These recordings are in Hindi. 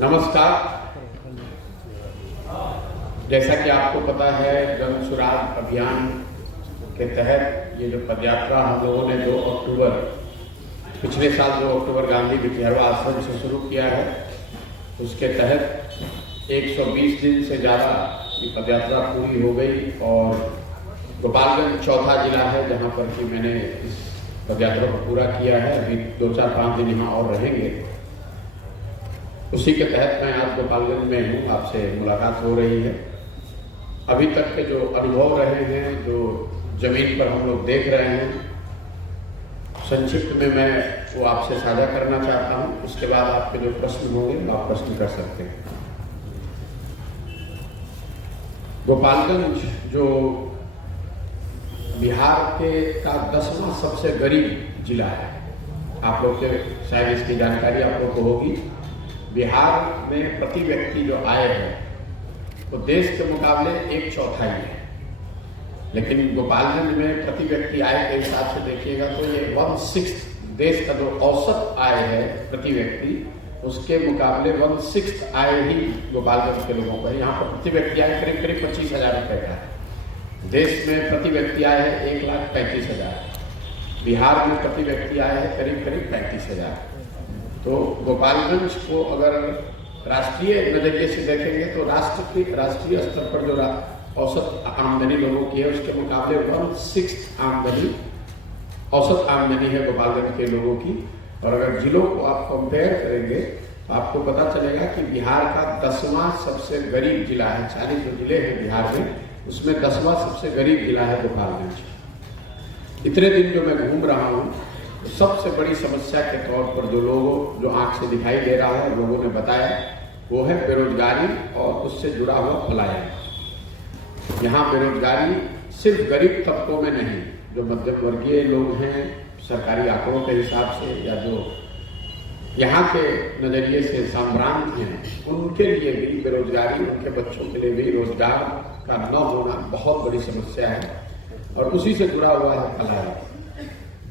नमस्कार। जैसा कि आपको पता है, जन सुराग अभियान के तहत ये जो पदयात्रा हम लोगों ने 2 अक्टूबर पिछले साल 2 अक्टूबर गांधी भितिहरवा आश्रम से शुरू किया है, उसके तहत 120 दिन से ज़्यादा ये पदयात्रा पूरी हो गई और गोपालगंज चौथा जिला है जहाँ पर कि मैंने इस पदयात्रा को पूरा किया है। अभी 2-4-5 दिन यहाँ और रहेंगे। उसी के तहत मैं आज गोपालगंज में हूँ, आपसे मुलाकात हो रही है। अभी तक के जो अनुभव रहे हैं, जो जमीन पर हम लोग देख रहे हैं, संक्षिप्त में मैं वो आपसे साझा करना चाहता हूँ। उसके बाद आपके जो प्रश्न होंगे आप प्रश्न कर सकते हैं। गोपालगंज जो बिहार के का 10वां सबसे गरीब जिला है, आप लोग के शायद इसकी जानकारी आप लोग को होगी। बिहार में प्रति व्यक्ति जो आय है वो देश के मुकाबले 1/4 है, लेकिन गोपालगंज में प्रति व्यक्ति आय के हिसाब से देखिएगा तो ये 1/6 देश का जो औसत आय है प्रति व्यक्ति, उसके मुकाबले 1/6 आय ही गोपालगंज के लोगों का। यहाँ पर प्रति व्यक्ति आय करीब 25,000 रुपये का है। देश में प्रति व्यक्ति आय है 1,35,000। बिहार में प्रति व्यक्ति आय है करीब 35,000। तो गोपालगंज को अगर राष्ट्रीय नजरिए से देखेंगे तो राष्ट्रीय स्तर पर जो औसत आमदनी लोगों की है उसके मुकाबले 1/6 आमदनी औसत आमदनी है गोपालगंज के लोगों की। और अगर जिलों को आप कंपेयर करेंगे तो आपको पता चलेगा कि बिहार का 10वां सबसे गरीब जिला है। 40 जो जिले हैं बिहार में, उसमें 10वां सबसे गरीब जिला है गोपालगंज। इतने दिन जो मैं घूम रहा हूँ, सबसे बड़ी समस्या के तौर पर जो आंख से दिखाई दे रहा है, लोगों ने बताया, वो है बेरोजगारी और उससे जुड़ा हुआ पलायन। यहाँ बेरोजगारी सिर्फ गरीब तबकों में नहीं, जो मध्यम वर्गीय लोग हैं सरकारी आंकड़ों के हिसाब से या जो यहाँ के नजरिए से संभ्रांत हैं, उनके लिए भी बेरोजगारी, उनके बच्चों के लिए भी रोजगार का न होना बहुत बड़ी समस्या है। और उसी से जुड़ा हुआ है पलायन।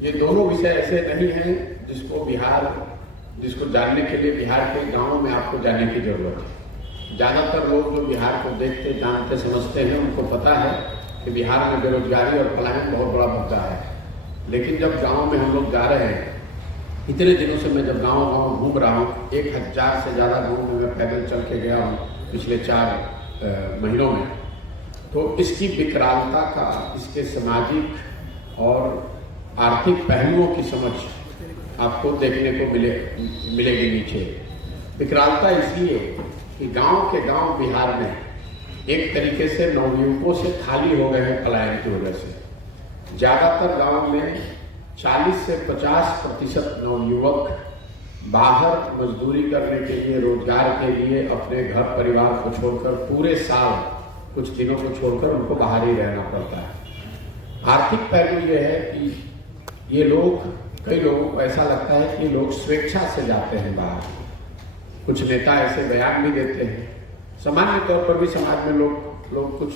ये दोनों विषय ऐसे नहीं हैं जिसको जानने के लिए बिहार के गांवों में आपको जाने की जरूरत है। ज़्यादातर लोग जो बिहार को देखते, जानते, समझते हैं, उनको पता है कि बिहार में बेरोजगारी और पलायन बहुत बड़ा मुद्दा है। लेकिन जब गाँव में हम लोग जा रहे हैं, इतने दिनों से मैं जब गाँव घूम रहा हूँ, 1000 से ज़्यादा गाँव में मैं पैदल चल के गया हूँ पिछले 4 महीनों में, तो इसकी विकरालता का, इसके सामाजिक और आर्थिक पहलुओं की समझ आपको देखने को मिलेगी नीचे। विकरालता इसलिए कि गांव के गांव बिहार में एक तरीके से नवयुवकों से खाली हो गए हैं पलायन की वजह से। ज़्यादातर गांव में 40 से 50% नवयुवक बाहर मजदूरी करने के लिए, रोजगार के लिए अपने घर परिवार को छोड़कर, पूरे साल कुछ दिनों को छोड़कर उनको बाहर ही रहना पड़ता है। आर्थिक पहलू ये है कि ये लोग, कई लोगों को ऐसा लगता है कि लोग स्वेच्छा से जाते हैं बाहर। कुछ नेता ऐसे बयान भी देते हैं। सामान्य तौर पर भी समाज में लोग कुछ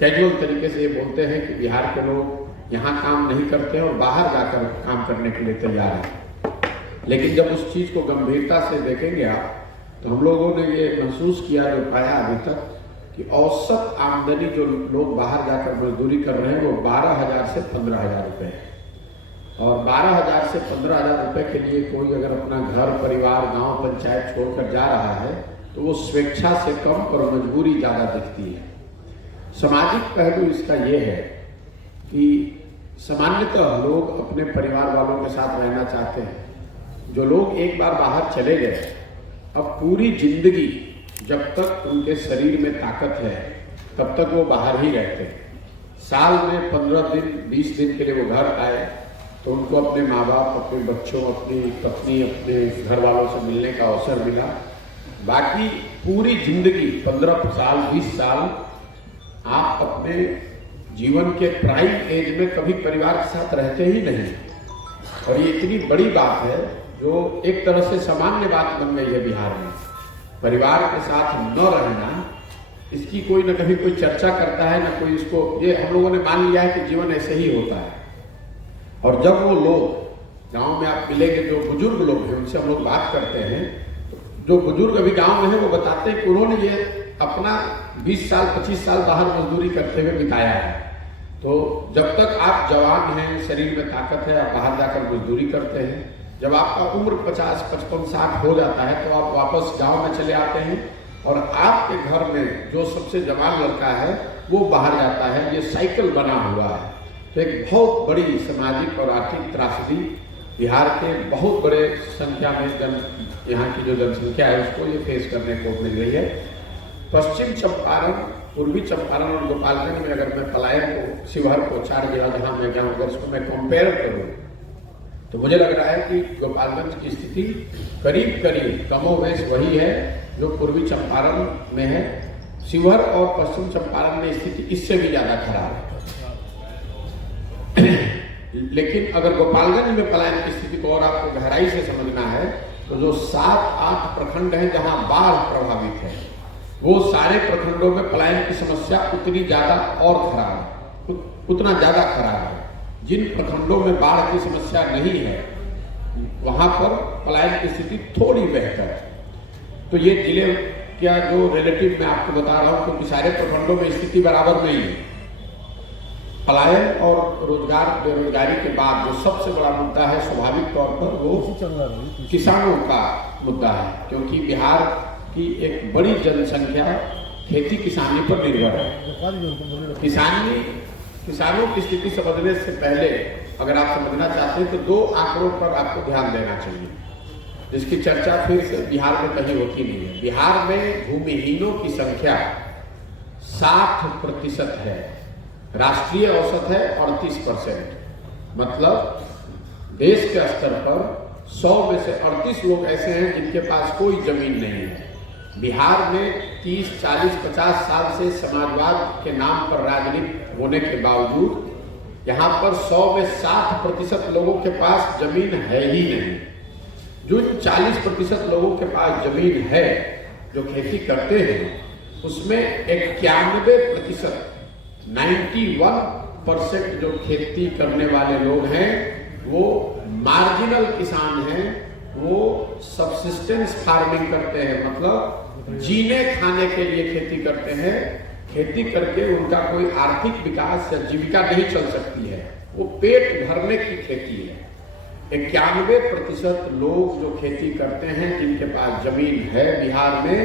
कैजुअल तरीके से ये बोलते हैं कि बिहार के लोग यहाँ काम नहीं करते और बाहर जाकर काम करने के लिए तैयार हैं। लेकिन जब उस चीज़ को गंभीरता से देखेंगे आप, तो हम लोगों ने ये महसूस किया, जो पाया अभी तक, कि औसत आमदनी जो लोग बाहर जाकर मजदूरी कर रहे हैं वो 12,000 से 15,000 रुपये है। और 12,000 से 15,000 रुपये के लिए कोई अगर अपना घर परिवार, गांव, पंचायत छोड़कर जा रहा है तो वो स्वेच्छा से कम और मजबूरी ज़्यादा दिखती है। सामाजिक पहलू इसका ये है कि सामान्यतः लोग अपने परिवार वालों के साथ रहना चाहते हैं। जो लोग एक बार बाहर चले गए, अब पूरी जिंदगी जब तक उनके शरीर में ताकत है तब तक वो बाहर ही रहते हैं। साल में 15 दिन, 20 दिन के लिए वो घर आए तो उनको अपने माँ बाप, अपने बच्चों, अपनी पत्नी, अपने घर वालों से मिलने का अवसर मिला। बाकी पूरी जिंदगी 15 साल, 20 साल आप अपने जीवन के प्राइम एज में कभी परिवार के साथ रहते ही नहीं। और ये इतनी बड़ी बात है जो एक तरह से सामान्य बात बन गई है बिहार में। परिवार के साथ न रहना, इसकी कोई न कभी कोई चर्चा करता है, न कोई इसको, ये हम लोगों ने मान लिया है कि जीवन ऐसे ही होता है। और जब वो लोग गांव में आप मिलेंगे, जो बुजुर्ग लोग हैं, उनसे हम लोग बात करते हैं, तो जो बुजुर्ग अभी गांव में है वो बताते हैं कि उन्होंने ये अपना 20 साल 25 साल बाहर मजदूरी करते हुए बिताया है। तो जब तक आप जवान हैं, शरीर में ताकत है, आप बाहर जाकर मजदूरी करते हैं। जब आपका उम्र 50, 55, 60 हो जाता है तो आप वापस गांव में चले आते हैं और आपके घर में जो सबसे जवान लड़का है वो बाहर जाता है। ये साइकिल बना हुआ है। तो एक बहुत बड़ी सामाजिक और आर्थिक त्रासदी बिहार के बहुत बड़े संख्या में यहाँ की जो जनसंख्या है उसको ये फेस करने को मिल रही है। पश्चिम चंपारण, पूर्वी चंपारण और गोपालगंज में अगर मैं पलायन को, शिवहर को, 4 जिला जहाँ मैं गया अगर उसको मैं कंपेयर करूँ तो मुझे लग रहा है कि गोपालगंज की स्थिति करीब करीब कमोवेश वही है जो पूर्वी चंपारण में है। शिवहर और पश्चिम चंपारण में स्थिति इससे भी ज्यादा खराब है। लेकिन अगर गोपालगंज में पलायन की स्थिति को और आपको गहराई से समझना है तो जो 7-8 प्रखंड हैं जहां बाढ़ प्रभावित है वो सारे प्रखंडों में पलायन की समस्या उतनी ज्यादा और खराब है, उतना ज्यादा खराब है। जिन प्रखंडों में बाढ़ की समस्या नहीं है वहां पर पलायन की स्थिति थोड़ी बेहतर है। तो ये जिले क्या जो रिलेटिव मैं आपको बता रहा हूं क्योंकि सारे प्रखंडों में स्थिति बराबर नहीं है। पलायन और रोजगार बेरोजगारी के बाद जो सबसे बड़ा मुद्दा है स्वाभाविक तौर पर वो किसानों का मुद्दा है, क्योंकि बिहार की एक बड़ी जनसंख्या खेती किसानी पर निर्भर है। किसानों की स्थिति समझने से पहले अगर आप समझना चाहते हैं तो 2 आंकड़ों पर आपको ध्यान देना चाहिए, जिसकी चर्चा फिर से बिहार में कहीं होती नहीं है। बिहार में भूमिहीनों की संख्या 60% है, राष्ट्रीय औसत है 38%। मतलब देश के स्तर पर 100 में से 38 लोग ऐसे हैं जिनके पास कोई जमीन नहीं है। बिहार में 30, 40, 50 साल से समाजवाद के नाम पर राजनीति होने के बावजूद यहाँ पर 100 में 60% लोगों के पास जमीन है ही नहीं। जो 40% लोगों के पास जमीन है जो खेती करते हैं उसमें 91%, 91% जो खेती करने वाले लोग हैं वो मार्जिनल किसान हैं, वो सबसिस्टेंस फार्मिंग करते हैं, मतलब जीने खाने के लिए खेती करते हैं। खेती करके उनका कोई आर्थिक विकास या जीविका नहीं चल सकती है, वो पेट भरने की खेती है। 91% लोग जो खेती करते हैं जिनके पास जमीन है बिहार में,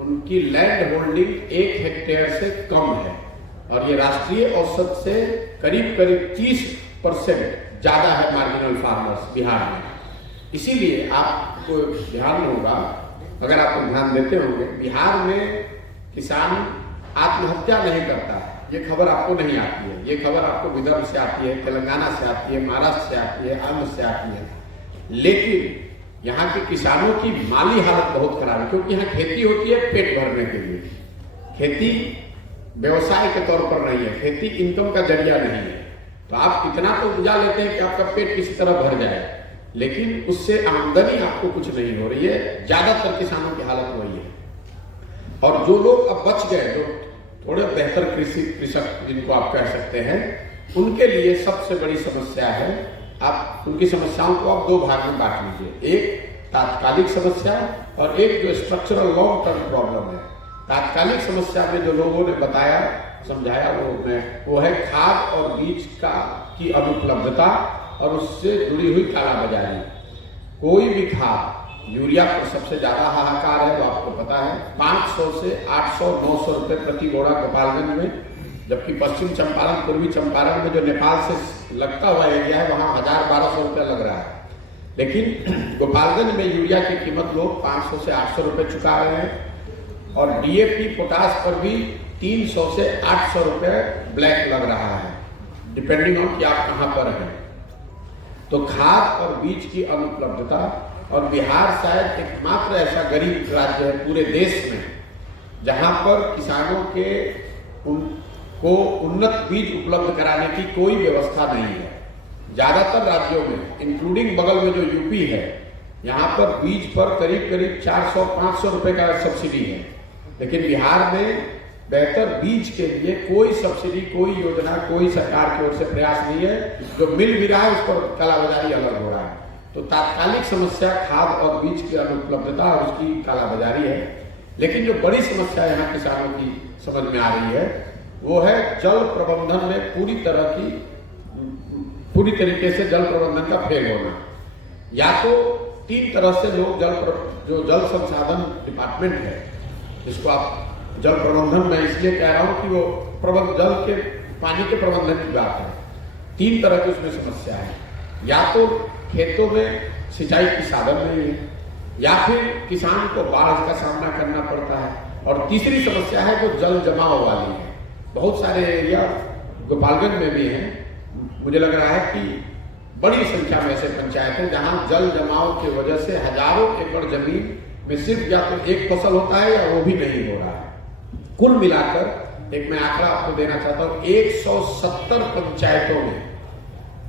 उनकी लैंड होल्डिंग 1 हेक्टेयर से कम है और ये राष्ट्रीय औसत से करीब करीब 30% ज्यादा है मार्जिनल फार्मर्स बिहार में। इसीलिए आपको ध्यान होगा, अगर आप ध्यान देते होंगे, बिहार में किसान आत्महत्या नहीं करता है। ये खबर आपको नहीं आती है। ये खबर आपको विदर्भ से आती है, तेलंगाना से आती है, महाराष्ट्र से आती है, आंध्र से आती है। लेकिन यहाँ के किसानों की माली हालत बहुत खराब है, क्योंकि यहाँ खेती होती है पेट भरने के लिए। खेती व्यवसाय के तौर पर नहीं है, खेती इनकम का जरिया नहीं है। तो आप इतना तो उपजा लेते हैं कि आपका पेट किसी तरह भर जाए, लेकिन उससे आमदनी आपको कुछ नहीं हो रही है। ज्यादातर किसानों की हालत वही है। और जो लोग अब बच गए, जो थोड़े बेहतर कृषक जिनको आप कह सकते हैं, उनके लिए सबसे बड़ी समस्या है, आप उनकी समस्याओं को आप 2 भाग में बांट लीजिए। एक तात्कालिक समस्या और एक जो स्ट्रक्चरल लॉन्ग टर्म प्रॉब्लम है। तात्कालिक समस्या में जो लोगों ने बताया, समझाया, वो है खाद और बीज की अनुपलब्धता और उससे जुड़ी हुई कालाबाजारी। कोई भी खाद, यूरिया पर सबसे ज्यादा हाहाकार है, वो आपको पता है। 500 से 800, 900 रुपए प्रति बोरा गोपालगंज में, जबकि पश्चिम चंपारण, पूर्वी चंपारण में जो नेपाल से लगता हुआ एरिया है वहां 1000-1200 रुपये लग रहा है। लेकिन गोपालगंज में यूरिया की कीमत लोग 500 से 800 रुपये चुका रहे हैं और डीएपी पोटास पर भी 300 से 800 रुपये ब्लैक लग रहा है, डिपेंडिंग ऑन कि आप कहां पर हैं। तो खाद और बीज की अनुपलब्धता, और बिहार शायद एकमात्र ऐसा गरीब राज्य है पूरे देश में जहां पर किसानों के को उन्नत बीज उपलब्ध कराने की कोई व्यवस्था नहीं है। ज्यादातर राज्यों में, इंक्लूडिंग बगल में जो यूपी है, यहाँ पर बीज पर करीब करीब 400-500 रुपए का सब्सिडी है। लेकिन बिहार में बेहतर बीज के लिए कोई सब्सिडी, कोई योजना, कोई सरकार की ओर से प्रयास नहीं है। जो मिल भी रहा है उस पर कालाबाजारी अलग हो रहा है। तो तात्कालिक समस्या खाद और बीज की अनुपलब्धता और उसकी कालाबाजारी है। लेकिन जो बड़ी समस्या यहाँ किसानों की समझ में आ रही है वो है जल प्रबंधन में पूरी तरीके से जल प्रबंधन का फेल होना। या तो 3 तरह से लोग जो जल संसाधन डिपार्टमेंट है, जिसको आप जल प्रबंधन में इसलिए कह रहा हूं कि वो जल के पानी के प्रबंधन की बात है। 3 तरह की उसमें समस्या है। या तो खेतों में सिंचाई की साधन नहीं है, या फिर किसान को बाढ़ का सामना करना पड़ता है, और तीसरी समस्या है जो जल जमाव वाली है। बहुत सारे एरिया गोपालगंज में भी हैं, मुझे लग रहा है कि बड़ी संख्या में ऐसे पंचायत हैं जहां जल जमाव की वजह से हजारों एकड़ जमीन में सिर्फ या तो एक फसल होता है या वो भी नहीं हो रहा है। कुल मिलाकर एक मैं आंकड़ा आपको देना चाहता हूं, 170 पंचायतों में,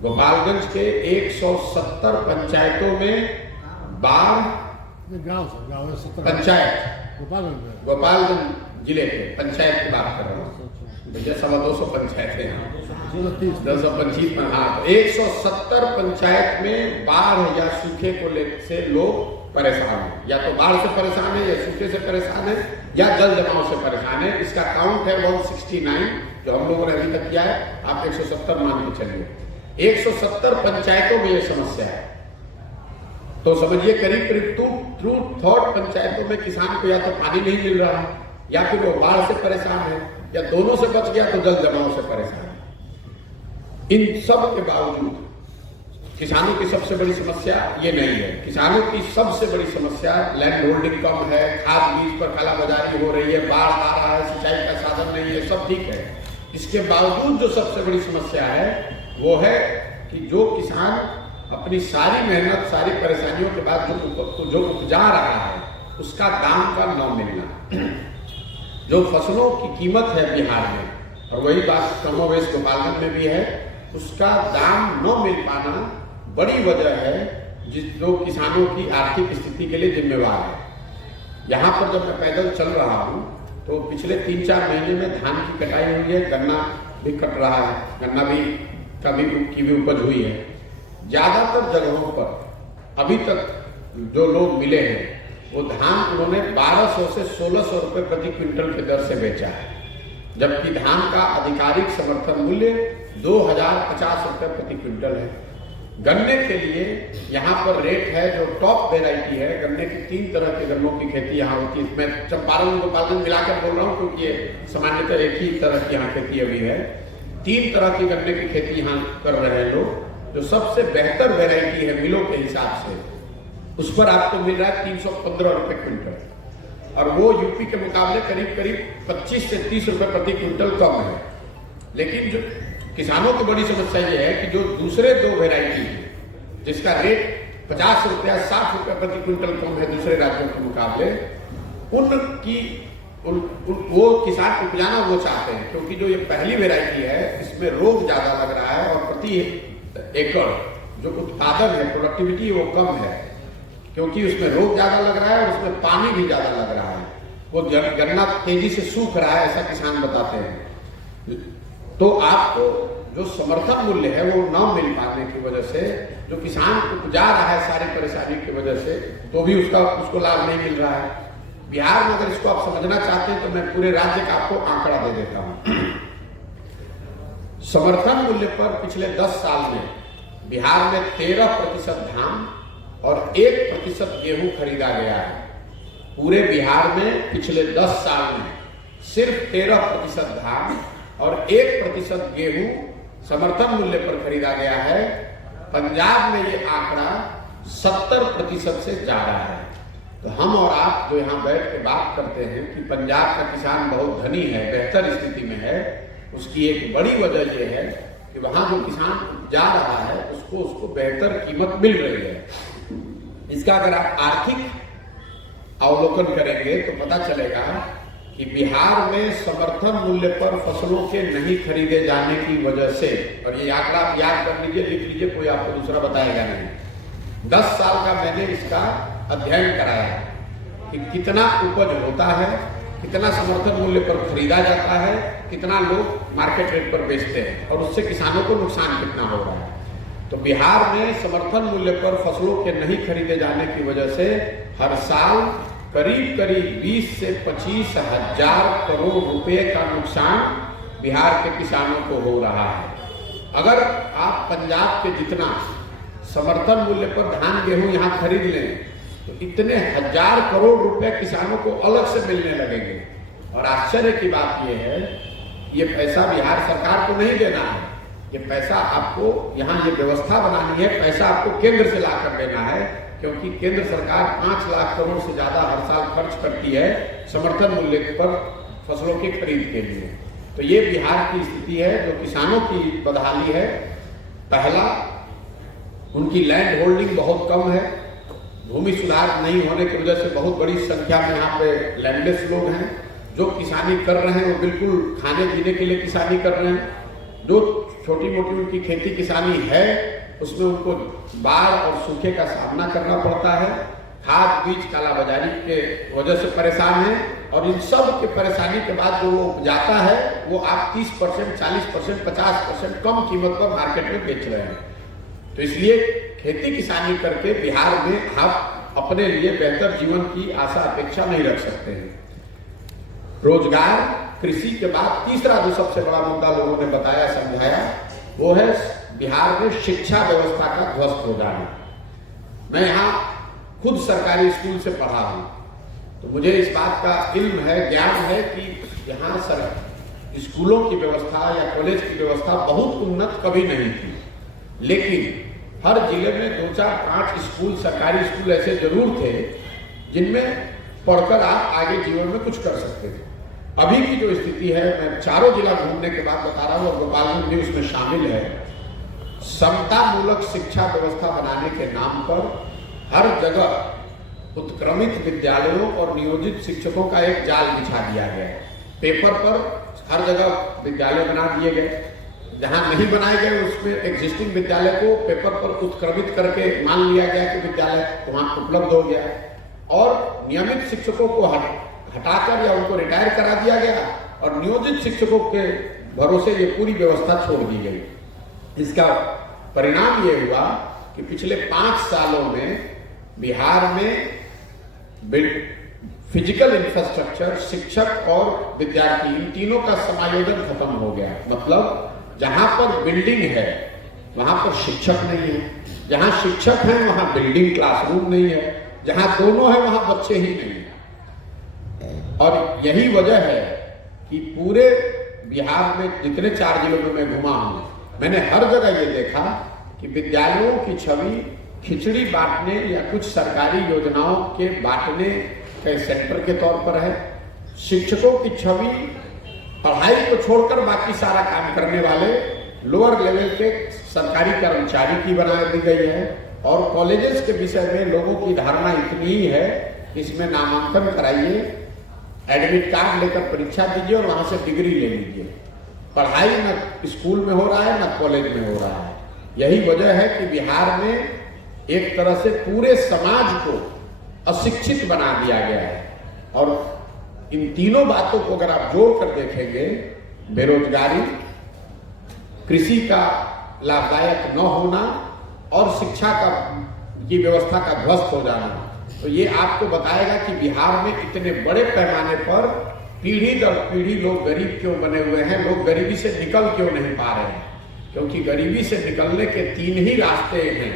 गोपालगंज के 170 पंचायतों में बाढ़ पंचायत गोपालगंज जिले के पंचायत की बात कर रहा हूँ, भैया 250 पंचायत है यहाँ, 225 में। हाँ, तो 170 पंचायत में बाढ़ या सूखे को से लोग परेशान हैं। या तो बाढ़ से परेशान है, या सूखे से परेशान है, या जल जमाव से परेशान है। इसका काउंट है 169 जो हम लोगों ने अभी तक किया है। आप 170 मान के चलिए, 170 पंचायतों में ये समस्या है। तो समझिए करीब करीब 2/3 पंचायतों में किसान को या तो पानी नहीं मिल रहा है, या फिर वो बाढ़ से परेशान है, या दोनों से बच गया तो जल जमाव से परेशान है। इन सब के बावजूद किसानों की सबसे बड़ी समस्या ये नहीं है। किसानों की सबसे बड़ी समस्या लैंड होल्डिंग कम है, खाद बीज पर कालाबाजारी हो रही है, बाढ़ आ रहा है, सिंचाई का साधन नहीं है, सब ठीक है। इसके बावजूद जो सबसे बड़ी समस्या है वो है कि जो किसान अपनी सारी मेहनत, सारी परेशानियों के बाद जो उपजा रहा है उसका दाम का न मिलना। जो फसलों की कीमत है बिहार में, और वही बात कमोवेश गोपालगंज में भी है, उसका दाम न मिल पाना बड़ी वजह है जो किसानों की आर्थिक स्थिति के लिए जिम्मेवार है। यहाँ पर जब मैं पैदल चल रहा हूँ तो पिछले 3-4 महीने में धान की कटाई हुई है, गन्ना भी कट रहा है, गन्ना भी की भी उपज हुई है। ज्यादातर जगहों पर अभी तक जो लोग मिले हैं वो धान उन्होंने 1200 से 1600 रुपए प्रति क्विंटल के दर से बेचा है, जबकि धान का आधिकारिक समर्थन मूल्य 2050 रुपए प्रति क्विंटल है। गन्ने के लिए यहाँ पर रेट है जो टॉप वेराइटी है। गन्ने की 3 तरह के गन्नों की खेती यहाँ होती है। मैं चंपारण गोपालगंज मिलाकर बोल रहा हूँ क्योंकि ये सामान्यतः एक ही तरह की यहाँ खेती अभी है। 3 तरह की गन्ने की खेती यहाँ कर रहे हैं लोग। जो सबसे बेहतर वेराइटी है मिलों के हिसाब से, उस पर आपको मिल रहा है 315 रुपए क्विंटल, और वो यूपी के मुकाबले करीब करीब 25 से 30 रुपए प्रति क्विंटल कम है। लेकिन जो किसानों की बड़ी समस्या ये है कि जो दूसरे 2 वेराइटी है जिसका रेट 50 रुपया 60 रुपया प्रति क्विंटल कम है दूसरे राज्यों के मुकाबले, वो किसान उपजाना वो चाहते हैं, क्योंकि जो ये पहली वेराइटी है इसमें रोग ज्यादा लग रहा है और प्रति एकड़ जो उत्पादन है, प्रोडक्टिविटी वो कम है, क्योंकि उसमें रोग ज्यादा लग रहा है और उसमें पानी भी ज्यादा लग रहा है। वो गन्ना तेजी से सूख रहा है, ऐसा किसान बताते हैं। तो आपको जो समर्थन मूल्य है वो न मिल पाने की वजह से, जो किसान उपजा रहा है सारी परेशानी की वजह से, तो भी उसको लाभ नहीं मिल रहा है। बिहार में अगर इसको आप समझना चाहते हैं तो मैं पूरे राज्य का आपको आंकड़ा दे देता हूं। समर्थन मूल्य पर पिछले 10 साल में बिहार में 13% धान और 1% गेहूं खरीदा गया है। पूरे बिहार में पिछले 10 साल में सिर्फ 13% धान और 1% गेहूं समर्थन मूल्य पर खरीदा गया है। पंजाब में ये आंकड़ा 70% से ज्यादा है। तो हम और आप जो यहाँ बैठ के बात करते हैं कि पंजाब का किसान बहुत धनी है, बेहतर स्थिति में है, उसकी एक बड़ी वजह यह है कि वहां जो किसान जा रहा है उसको बेहतर कीमत मिल रही है। इसका अगर आप आर्थिक अवलोकन करेंगे तो पता चलेगा कि बिहार में समर्थन मूल्य पर फसलों के नहीं खरीदे जाने की वजह से, और ये आंकड़ा आप याद कर लीजिए, लिख लीजिए, कोई आपको दूसरा बताएगा नहीं। 10 साल का मैंने इसका अध्ययन कराया कि कितना उपज होता है, कितना समर्थन मूल्य पर खरीदा जाता है, कितना लोग मार्केट रेट पर बेचते हैं और उससे किसानों को नुकसान कितना हो रहा है। तो बिहार में समर्थन मूल्य पर फसलों के नहीं खरीदे जाने की वजह से हर साल करीब करीब 20 से 25 हजार करोड़ रुपए का नुकसान बिहार के किसानों को हो रहा है। अगर आप पंजाब के जितना समर्थन मूल्य पर धान गेहूं यहाँ खरीद लें तो इतने हजार करोड़ रुपए किसानों को अलग से मिलने लगेंगे। और आश्चर्य की बात यह है, ये पैसा बिहार सरकार को नहीं देना है, ये पैसा आपको यहाँ ये व्यवस्था बनानी है, पैसा आपको केंद्र से ला कर देना है, क्योंकि केंद्र सरकार 5 लाख करोड़ से ज्यादा हर साल खर्च करती है समर्थन मूल्य पर फसलों की खरीद के लिए। तो ये बिहार की स्थिति है जो किसानों की बदहाली है। पहला, उनकी लैंड होल्डिंग बहुत कम है, भूमि सुधार नहीं होने की वजह से बहुत बड़ी संख्या में यहाँ पे लैंडलेस लोग हैं। जो किसानी कर रहे हैं वो बिल्कुल खाने पीने के लिए किसानी कर रहे हैं। जो छोटी मोटी उनकी खेती किसानी है उसमें उनको बाढ़ और सूखे का सामना करना पड़ता है, खाद बीज कालाबाजारी के वजह से परेशान है। और इन सब के परेशानी के बाद जो वो उपजाता है वो आप 30%, 40%, 50% कम कीमत पर मार्केट में बेच रहे हैं। तो इसलिए खेती किसानी करके बिहार में आप अपने लिए बेहतर जीवन की आशा अपेक्षा नहीं रख सकते हैं। रोजगार, कृषि के बाद तीसरा जो सबसे बड़ा मुद्दा लोगों ने बताया, समझाया, वो है बिहार में शिक्षा व्यवस्था का ध्वस्त हो जाना। मैं यहाँ खुद सरकारी स्कूल से पढ़ा हूँ, तो मुझे इस बात का इल्म है, ज्ञान है कि यहाँ स्कूलों की व्यवस्था या कॉलेज की व्यवस्था बहुत उन्नत कभी नहीं थी। लेकिन हर जिले में 2, 4, 5 स्कूल, सरकारी स्कूल ऐसे जरूर थे जिनमें पढ़कर आप आगे जीवन में कुछ कर सकते थे। अभी की जो स्थिति है, मैं चारों जिला घूमने के बाद बता रहा हूँ और गोपालगंज भी उसमें शामिल है, समतामूलक शिक्षा व्यवस्था बनाने के नाम पर हर जगह उत्क्रमित विद्यालयों और नियोजित शिक्षकों का एक जाल बिछा दिया गया है। पेपर पर हर जगह विद्यालय बना दिए गए, जहां नहीं बनाए गए उसमें एग्जिस्टिंग विद्यालय को पेपर पर उत्क्रमित करके मान लिया गया कि विद्यालय वहां उपलब्ध हो गया, और नियमित शिक्षकों को हटाकर या उनको रिटायर करा दिया गया और नियोजित शिक्षकों के भरोसे ये पूरी व्यवस्था छोड़ दी गई। इसका परिणाम ये हुआ कि पिछले 5 सालों में बिहार में फिजिकल इंफ्रास्ट्रक्चर, शिक्षक और विद्यार्थी, इन तीनों का समायोजन खत्म हो गया। मतलब जहां पर बिल्डिंग है वहां पर शिक्षक नहीं है, जहां शिक्षक है वहां बिल्डिंग, क्लासरूम नहीं है, जहां दोनों है वहां बच्चे ही नहीं है। और यही वजह है कि पूरे बिहार में जितने 4 जिलों में मैं घुमा हूं, मैंने हर जगह ये देखा कि विद्यालयों की छवि खिचड़ी बांटने या कुछ सरकारी योजनाओं के बांटने के सेंटर के तौर पर है। शिक्षकों की छवि पढ़ाई को छोड़कर बाकी सारा काम करने वाले लोअर लेवल के सरकारी कर्मचारी की बना दी गई है। और कॉलेजेस के विषय में लोगों की धारणा इतनी ही है, इसमें नामांकन कराइए, एडमिट कार्ड लेकर परीक्षा दीजिए और वहां से डिग्री ले लीजिए। पढ़ाई न स्कूल में हो रहा है न कॉलेज में हो रहा है। यही वजह है कि बिहार में एक तरह से पूरे समाज को अशिक्षित बना दिया गया है। और इन तीनों बातों को अगर आप जोड़ कर देखेंगे, बेरोजगारी, कृषि का लाभदायक न होना और शिक्षा का की व्यवस्था का ध्वस्त हो जाना, तो ये आपको बताएगा कि बिहार में इतने बड़े पैमाने पर पीढ़ी दर पीढ़ी लोग गरीब क्यों बने हुए हैं, लोग गरीबी से निकल क्यों नहीं पा रहे हैं। क्योंकि गरीबी से निकलने के 3 ही रास्ते हैं।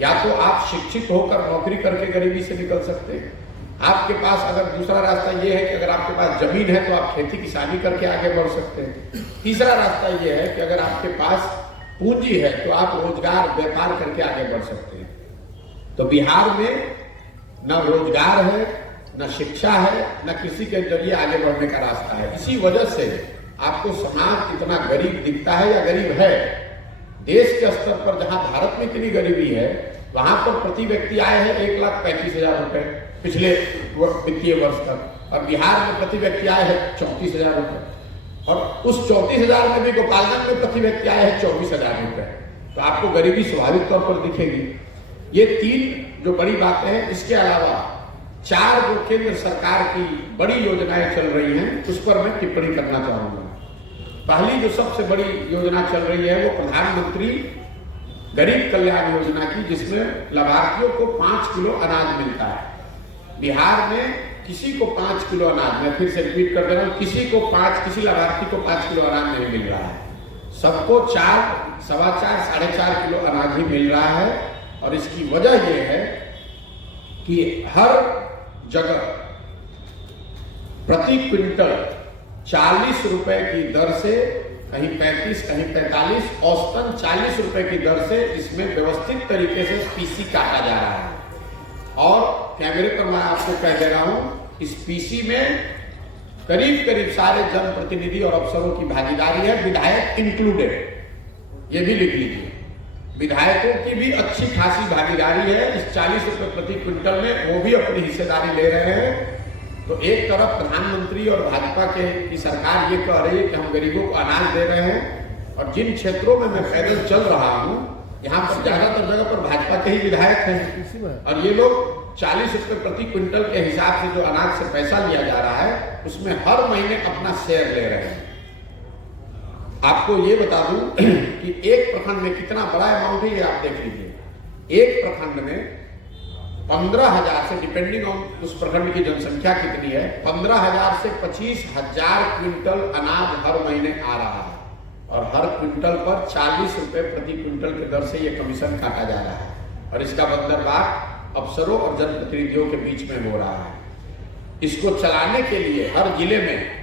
या तो आप शिक्षित होकर नौकरी करके गरीबी से निकल सकते हैं, आपके पास अगर दूसरा रास्ता ये है कि अगर आपके पास जमीन है तो आप खेती किसानी करके आगे बढ़ सकते हैं। तीसरा रास्ता ये है कि अगर आपके पास पूंजी है तो आप रोजगार, व्यापार करके आगे बढ़ सकते हैं। तो बिहार में न रोजगार है, न शिक्षा है, न कृषि के जरिए आगे बढ़ने का रास्ता है। इसी वजह से आपको समाज इतना गरीब दिखता है या गरीब है। देश के स्तर पर जहां भारत में इतनी गरीबी है, वहां पर प्रति व्यक्ति आय है 1,35,000 रुपए पिछले वित्तीय वर्ष तक, और बिहार में प्रति व्यक्ति आय है 34,000 रुपए, और उस 34,000 में भी गोपालगंज में प्रति व्यक्ति आय है 24,000 रुपए। तो आपको गरीबी स्वाभाविक तौर पर दिखेगी। ये 3 जो बड़ी बातें हैं, इसके अलावा 4 जो केंद्र सरकार की बड़ी योजनाएं चल रही हैं, उस पर मैं टिप्पणी करना चाहूंगा। पहली जो सबसे बड़ी योजना चल रही है वो प्रधानमंत्री गरीब कल्याण योजना की, जिसमें लाभार्थियों को 5 किलो अनाज मिलता है। बिहार में किसी को 5 किलो अनाज, मैं फिर से रिपीट कर दे रहा हूँ, किसी लाभार्थी को 5 किलो अनाज नहीं मिल रहा है। सबको 4, सवा 4, 4.5 किलो अनाज ही मिल रहा है। और इसकी वजह यह है कि हर जगह प्रति क्विंटल 40 रुपए की दर से, कहीं 35, कहीं 45, औसतन 40 रुपए की दर से इसमें व्यवस्थित तरीके से पीसी काटा जा रहा है। और कैमरे पर मैं आपको कह दे रहा हूं, इस पीसी में करीब करीब सारे जनप्रतिनिधि और अफसरों की भागीदारी है, विधायक इंक्लूडेड। ये भी लिख लीजिए, विधायकों की भी अच्छी खासी भागीदारी है इस 40 रुपए प्रति क्विंटल में, वो भी अपनी हिस्सेदारी ले रहे हैं। तो एक तरफ प्रधानमंत्री और भाजपा की सरकार ये कह रही है कि हम गरीबों को अनाज दे रहे हैं, और जिन क्षेत्रों में मैं पैदल चल रहा हूँ यहाँ पर ज्यादातर जगह पर भाजपा के ही विधायक हैं, और ये लोग 40 रुपए प्रति क्विंटल के हिसाब से जो अनाज से पैसा लिया जा रहा है उसमें हर महीने अपना शेयर ले रहे हैं। आपको ये बता दूं कि एक प्रखंड में कितना बड़ा अमाउंट है, ये आप देख लीजिए। एक प्रखंड में 15,000 से, डिपेंडिंग ऑन उस प्रखंड की जनसंख्या कितनी है, 15,000 से 25,000 क्विंटल अनाज हर महीने आ रहा है, और हर क्विंटल पर 40 रुपए प्रति क्विंटल के दर से ये कमीशन काटा जा रहा है। और इसका बंदरगाह अफसरों और जनप्रतिनिधियों के बीच में हो रहा है। इसको चलाने के लिए हर जिले में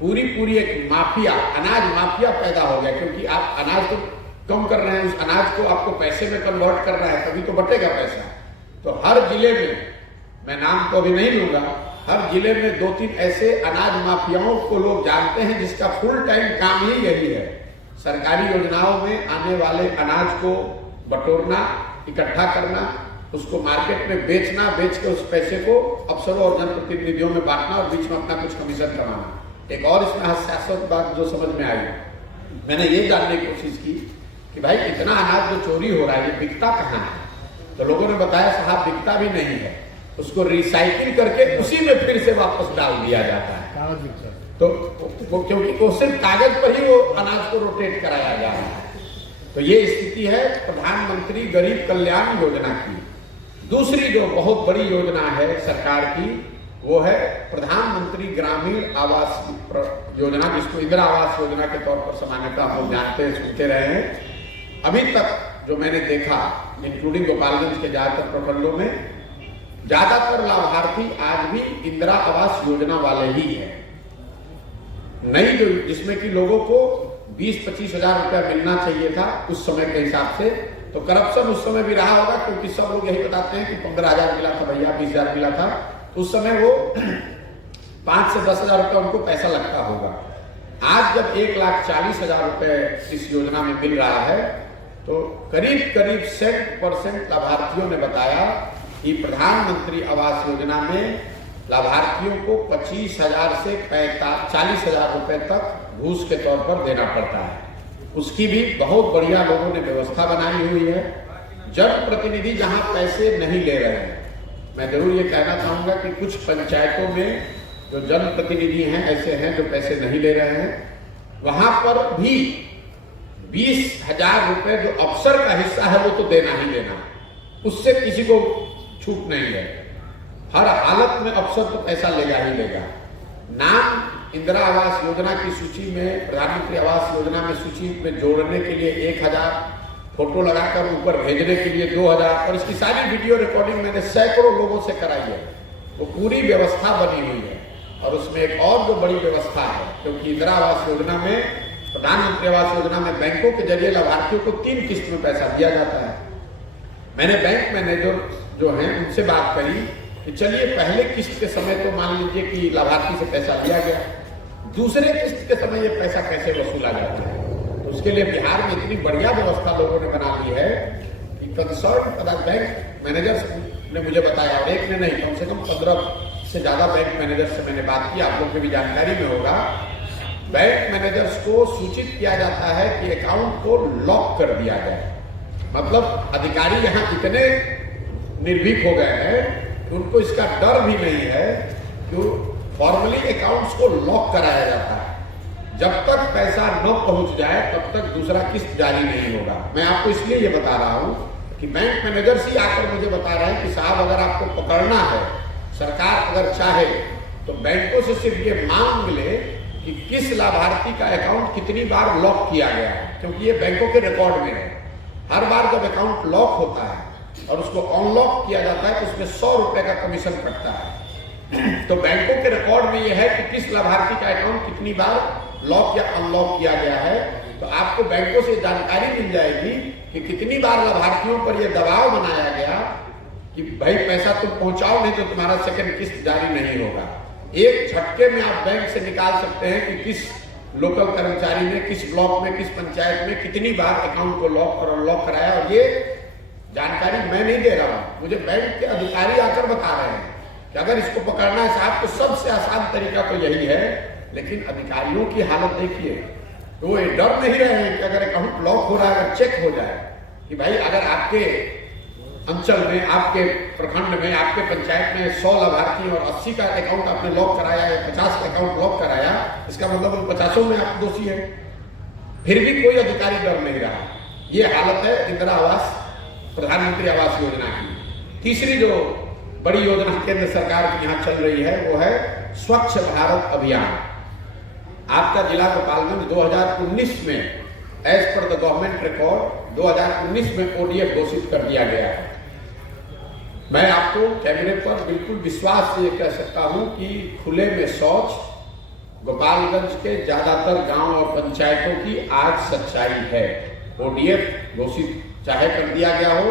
पूरी एक माफिया, अनाज माफिया पैदा हो गया, क्योंकि आप अनाज तो कम कर रहे हैं, उस अनाज को आपको पैसे में कन्वर्ट करना है, तभी तो बटेगा पैसा। तो हर जिले में, मैं नाम तो अभी नहीं लूंगा, हर जिले में 2-3 ऐसे अनाज माफियाओं को लोग जानते हैं, जिसका फुल टाइम काम ही यही है, सरकारी योजनाओं में आने वाले अनाज को बटोरना, इकट्ठा करना, उसको मार्केट में बेचना, बेच के उस पैसे को अफसरों और जनप्रतिनिधियों में बांटना और बीच में अपना कुछ कमीशन कमाना। एक और इसमें हास्यास्पद बात जो समझ में आई, मैंने ये जानने की कोशिश की कि भाई इतना अनाज जो चोरी हो रहा है ये बिकता कहाँ है? तो लोगों ने बताया साहब बिकता भी नहीं है, उसको रिसाइकिल करके उसी में फिर से वापस डाल दिया जाता है। तो वो क्योंकि वो सिर्फ कागज पर ही वो अनाज को रोटेट कराया जा रहा है। तो ये स्थिति है प्रधानमंत्री गरीब कल्याण योजना की। दूसरी जो बहुत बड़ी योजना है सरकार की, वो है प्रधानमंत्री ग्रामीण आवास योजना, जिसको इंदिरा आवास योजना के तौर पर सामान्यतः हम लोग जानते हैं, सुनते रहे हैं। अभी तक जो मैंने देखा, इंक्लूडिंग गोपालगंज के ज्यादातर प्रखंडों में, ज्यादातर लाभार्थी आज भी इंदिरा आवास योजना वाले ही है। नई जो, जिसमें कि लोगों को 20-25 हजार रुपया मिलना चाहिए था उस समय के हिसाब से, तो करप्शन उस समय भी रहा होगा, क्योंकि सब लोग यही बताते हैं कि 15,000 मिला था भैया, 20,000 मिला था। उस समय वो 5 से 10 हजार रुपया उनको पैसा लगता होगा। आज जब 1,40,000 रुपए इस योजना में मिल रहा है, तो करीब 100% लाभार्थियों ने बताया कि प्रधानमंत्री आवास योजना में लाभार्थियों को 25,000 से 40,000 रुपए तक घूस के तौर पर देना पड़ता है। उसकी भी बहुत बढ़िया लोगों ने व्यवस्था बनाई हुई है। जनप्रतिनिधि जहां पैसे नहीं ले रहे हैं, मैं जरूर ये कहना चाहूंगा कि कुछ पंचायतों में जो जनप्रतिनिधि हैं ऐसे हैं जो पैसे नहीं ले रहे हैं, वहां पर भी 20,000 रुपए जो अफसर का हिस्सा है वो तो देना ही देना, उससे किसी को छूट नहीं है। हर हालत में अफसर तो पैसा लेगा ही लेगा। नाम इंदिरा आवास योजना की सूची में, प्रधानमंत्री आवास योजना में सूची में जोड़ने के लिए 1,000, फोटो लगाकर ऊपर भेजने के लिए 2,000, और इसकी सारी वीडियो रिकॉर्डिंग मैंने सैकड़ों लोगों से कराई है। वो पूरी व्यवस्था बनी हुई है। और उसमें एक और जो बड़ी व्यवस्था है, क्योंकि इंदिरा आवास योजना में, प्रधानमंत्री आवास योजना में बैंकों के जरिए लाभार्थियों को 3 किस्त में पैसा दिया जाता है। मैंने बैंक मैनेजर जो हैं उनसे बात करी कि चलिए पहले किस्त के समय तो मान लीजिए कि लाभार्थी से पैसा लिया गया, दूसरे किस्त के समय ये पैसा कैसे वसूला जाता है? तो उसके लिए बिहार में इतनी बढ़िया व्यवस्था लोगों ने बना दी है कि कंसर्न बैंक मैनेजर ने मुझे बताया, और एक ने नहीं, कम से कम 15 से ज्यादा बैंक मैनेजर से मैंने बात की, आप लोग की भी जानकारी में होगा। बैंक मैनेजर्स को सूचित किया जाता है कि अकाउंट को लॉक कर दिया जाए। मतलब अधिकारी यहाँ इतने निर्भीक हो गए हैं कि उनको इसका डर भी नहीं है कि फॉर्मली अकाउंट्स को लॉक कराया जाता है। जब तक पैसा न पहुंच जाए तब तक दूसरा किस्त जारी नहीं होगा। मैं आपको इसलिए ये बता रहा हूं कि बैंक मैनेजर्स ही आकर मुझे बता रहे हैं कि साहब अगर आपको पकड़ना है, सरकार अगर चाहे तो बैंकों से सिर्फ ये मांग मिले कि किस लाभार्थी का अकाउंट कितनी बार लॉक किया गया है, क्योंकि ये बैंकों के रिकॉर्ड में है। हर बार जब अकाउंट लॉक होता है और उसको अनलॉक किया जाता है तो उसमें 100 रुपए का कमीशन कटता है। तो बैंकों के रिकॉर्ड में यह है कि किस लाभार्थी का अकाउंट कितनी बार लॉक या अनलॉक किया गया है। तो आपको बैंकों से जानकारी मिल जाएगी कि कितनी बार लाभार्थियों पर यह दबाव बनाया गया कि भाई पैसा तुम पहुंचाओ नहीं तो तुम्हारा सेकंड किस्त जारी नहीं होगा। एक झटके में आप बैंक से निकाल सकते हैं कि किस लोकल कर्मचारी ने किस ब्लॉक में किस पंचायत में कितनी बार अकाउंट को लॉक और अनलॉक कराया। और ये जानकारी मैं नहीं दे रहा हूं, मुझे बैंक के अधिकारी आकर बता रहे हैं कि अगर इसको पकड़ना है साहब तो सबसे आसान तरीका तो यही है। लेकिन अधिकारियों की हालत देखिए, तो वो डर नहीं रहे हैं कि अगर अकाउंट लॉक हो रहा है, अगर चेक हो जाए कि भाई अगर आपके अंचल में, आपके प्रखंड में, आपके पंचायत में 100 लाभार्थी और 80 का अकाउंट आपने लॉक कराया या 50 का अकाउंट लॉक कराया, इसका मतलब उन 50 में आप दोषी है। फिर भी कोई अधिकारी डर नहीं रहा। ये हालत है इंदिरा आवास, प्रधानमंत्री आवास योजना की। तीसरी जो बड़ी योजना केंद्र सरकार की यहाँ चल रही है वो है स्वच्छ भारत अभियान। आपका जिला गोपालगंज 2019 में as per the government record 2019 में ODF घोषित कर दिया गया है। मैं आपको कैमरे पर बिल्कुल विश्वास से कह सकता हूं कि खुले में शौच गोपालगंज के ज्यादातर गांव और पंचायतों की आज सच्चाई है। ODF घोषित चाहे कर दिया गया हो,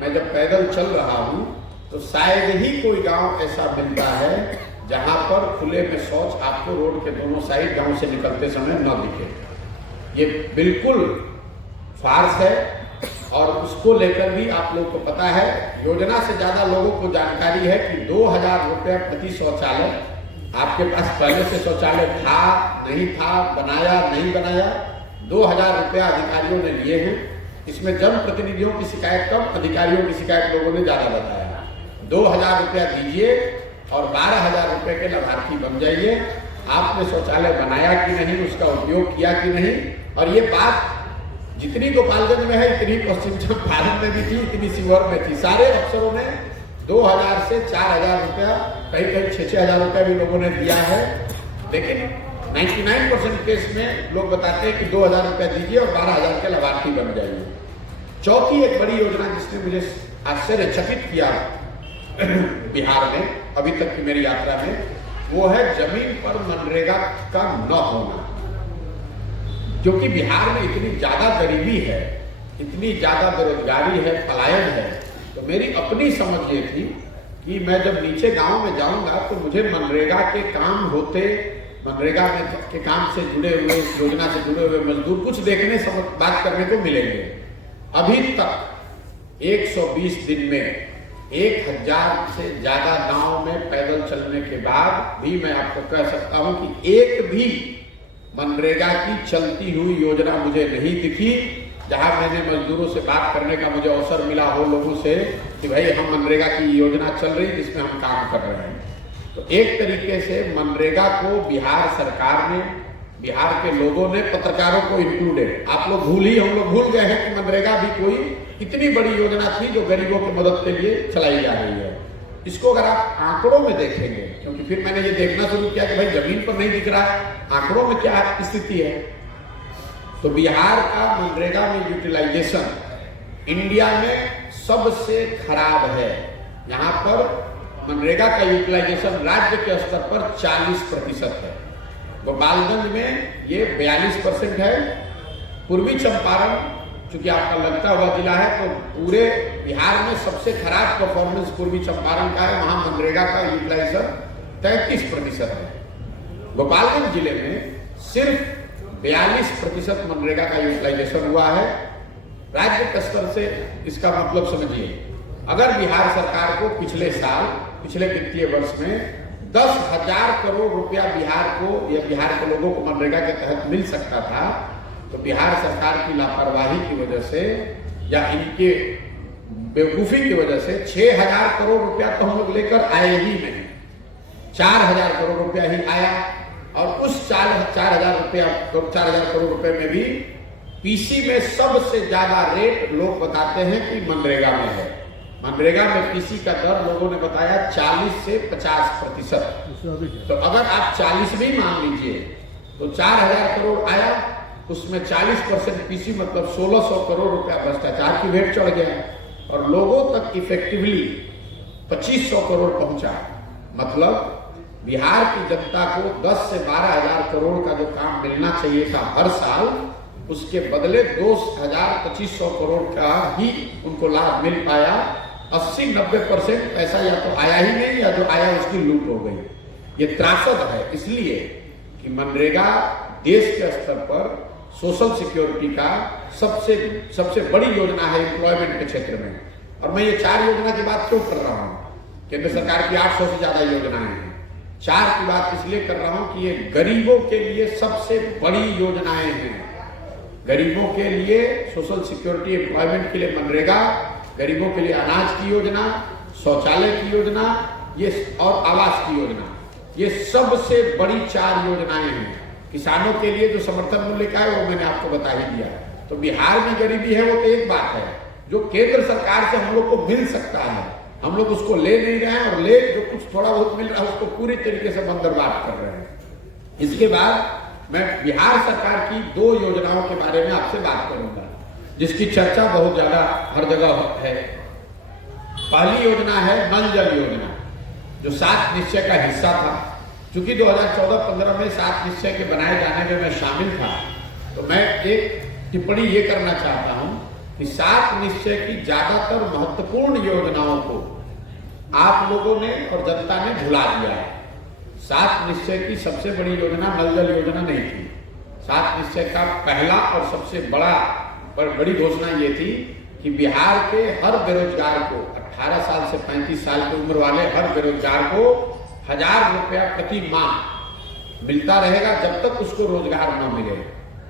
मैं जब पैदल चल रहा हूं तो शायद ही कोई गांव ऐसा मिलता है जहां पर खुले में शौच आपको रोड के दोनों साइड गांव से निकलते समय न दिखे। ये बिल्कुल फार्स है और उसको लेकर भी आप लोग को पता है, योजना से ज्यादा लोगों को जानकारी है कि 2000 रुपया प्रति शौचालय। आपके पास पहले से शौचालय था नहीं था, बनाया नहीं बनाया, 2000 रुपया अधिकारियों ने लिए हैं। इसमें जनप्रतिनिधियों की शिकायत कम, अधिकारियों की शिकायत लोगों ने ज्यादा बताया। 2000 रुपया दीजिए और 12000 रुपए के लाभार्थी बन जाइए। आपने शौचालय बनाया कि नहीं, उसका उपयोग किया कि नहीं। और ये बात जितनी गोपालगंज में है इतनी पश्चिम चंपारण में भी थी, इतनी शिवहर में थी। सारे अफसरों ने 2000 से 4000 रुपया, कहीं कहीं 6-6000 रुपया भी लोगों ने दिया है। लेकिन 99% केस में लोग बताते हैं कि 2000 रुपया दीजिए और 12000 के लाभार्थी बन जाइए। चौथी एक बड़ी योजना जिसने मुझे आश्चर्यचकित किया बिहार में अभी तक की मेरी यात्रा में, वो है जमीन पर मनरेगा का न होना। क्योंकि बिहार में इतनी ज्यादा गरीबी है, इतनी ज्यादा बेरोजगारी है, पलायन है, तो मेरी अपनी समझ ये थी कि मैं जब नीचे गांव में जाऊंगा तो मुझे मनरेगा के काम होते, मनरेगा के काम से जुड़े हुए, इस योजना से जुड़े हुए मजदूर कुछ देखने बात करने को मिलेंगे। अभी तक 120 दिन में 1000 से ज्यादा गांव में पैदल चलने के बाद भी मैं आपको कह सकता हूं कि एक भी मनरेगा की चलती हुई योजना मुझे नहीं दिखी जहां मैंने मजदूरों से बात करने का मुझे अवसर मिला हो लोगों से कि भाई हम मनरेगा की योजना चल रही जिसमें हम काम कर रहे हैं। तो एक तरीके से मनरेगा को बिहार सरकार ने, बिहार के लोगों ने, पत्रकारों को इंक्लूडेड, आप लोग हम लोग भूल गए हैं कि मनरेगा भी कोई इतनी बड़ी योजना थी जो गरीबों की मदद के लिए चलाई जा रही है। इसको अगर आप आंकड़ों में देखेंगे, क्योंकि फिर मैंने ये देखना शुरू किया कि भाई जमीन पर नहीं दिख रहा है, आंकड़ों में क्या स्थिति है, तो बिहार का मनरेगा में यूटिलाइजेशन इंडिया में सबसे खराब है। यहाँ पर मनरेगा का यूटिलाइजेशन राज्य के स्तर पर 40% है। गोपालगंज में ये 42% है। पूर्वी चंपारण चूंकि आपका लगता हुआ जिला है तो पूरे बिहार में सबसे खराब परफॉर्मेंस पूर्वी चंपारण का है, वहां मनरेगा का यूटिलाइजेशन 33% है। गोपालगंज जिले में सिर्फ 42% मनरेगा का यूटिलाइजेशन हुआ है। राज्य के स्तर से इसका मतलब समझिए, अगर बिहार सरकार को पिछले साल, पिछले वित्तीय वर्ष में 10,000 करोड़ रुपया बिहार को या बिहार के लोगों को मनरेगा के तहत मिल सकता था, तो बिहार सरकार की लापरवाही की वजह से या इनके बेवकूफी की वजह से 6,000 करोड़ रुपया तो हम लोग लेकर आए ही नहीं, 4,000 करोड़ रुपया ही आया। और उस 4,000 रुपया 4,000 करोड़ रुपए में भी पीसी में सबसे ज्यादा रेट लोग बताते हैं कि मनरेगा में है। मनरेगा में पीसी का दर लोगों ने बताया 40 से 50%। तो अगर आप 40 भी मान लीजिए तो 4,000 करोड़ आया, उसमें 40% पीसी मतलब 1,600 करोड़ रुपया भ्रष्टाचार की भेंट चढ़ गया और लोगों तक इफेक्टिवली 2,500 करोड़ पहुंचा। मतलब बिहार की जनता को 10 से 12,000 करोड़ का जो काम मिलना चाहिए था हर साल, उसके बदले 2,250 करोड़ का ही उनको लाभ मिल पाया। 80-90% पैसा या तो आया ही नहीं या जो आया उसकी लूट हो गई। ये त्रासद है, इसलिए कि मनरेगा देश के स्तर पर सोशल सिक्योरिटी का सबसे बड़ी योजना है एम्प्लॉयमेंट के क्षेत्र में। और मैं ये 4 योजना की बात क्यों कर रहा हूँ? केंद्र सरकार की 800 से ज्यादा योजनाएं हैं। 4 की बात इसलिए कर रहा हूं कि ये गरीबों के लिए सबसे बड़ी योजनाएं हैं। गरीबों के लिए सोशल सिक्योरिटी एम्प्लॉयमेंट के लिए मनरेगा, गरीबों के लिए अनाज की योजना, शौचालय की योजना, ये और आवास की योजना, ये सबसे बड़ी 4 योजनाएं हैं। किसानों के लिए जो समर्थन मूल्य का है वो मैंने आपको बता ही दिया। तो बिहार में गरीबी है वो तो एक बात है, जो केंद्र सरकार से हम लोग को मिल सकता है हम लोग उसको ले नहीं रहे हैं, और ले जो कुछ थोड़ा बहुत मिल रहा है उसको पूरी तरीके से बंदरबात कर रहे हैं। इसके बाद मैं बिहार सरकार की 2 योजनाओं के बारे में आपसे बात करूंगा जिसकी चर्चा बहुत ज्यादा हर जगह है। पहली योजना है नल जल योजना, जो 7 निश्चय का हिस्सा था। चूंकि 2014-15 में 7 निश्चय के बनाए जाने में मैं शामिल था, तो मैं एक टिप्पणी ये करना चाहता हूं कि 7 निश्चय की ज्यादातर महत्वपूर्ण योजनाओं को आप लोगों ने और जनता ने भुला दिया है। 7 निश्चय की सबसे बड़ी योजना नल जल योजना नहीं थी। 7 निश्चय का पहला और सबसे बड़ी घोषणा ये थी कि बिहार के हर बेरोजगार को 18 साल से 35 साल की उम्र वाले हर बेरोजगार को 1,000 रुपया प्रति माह मिलता रहेगा जब तक उसको रोजगार न मिले।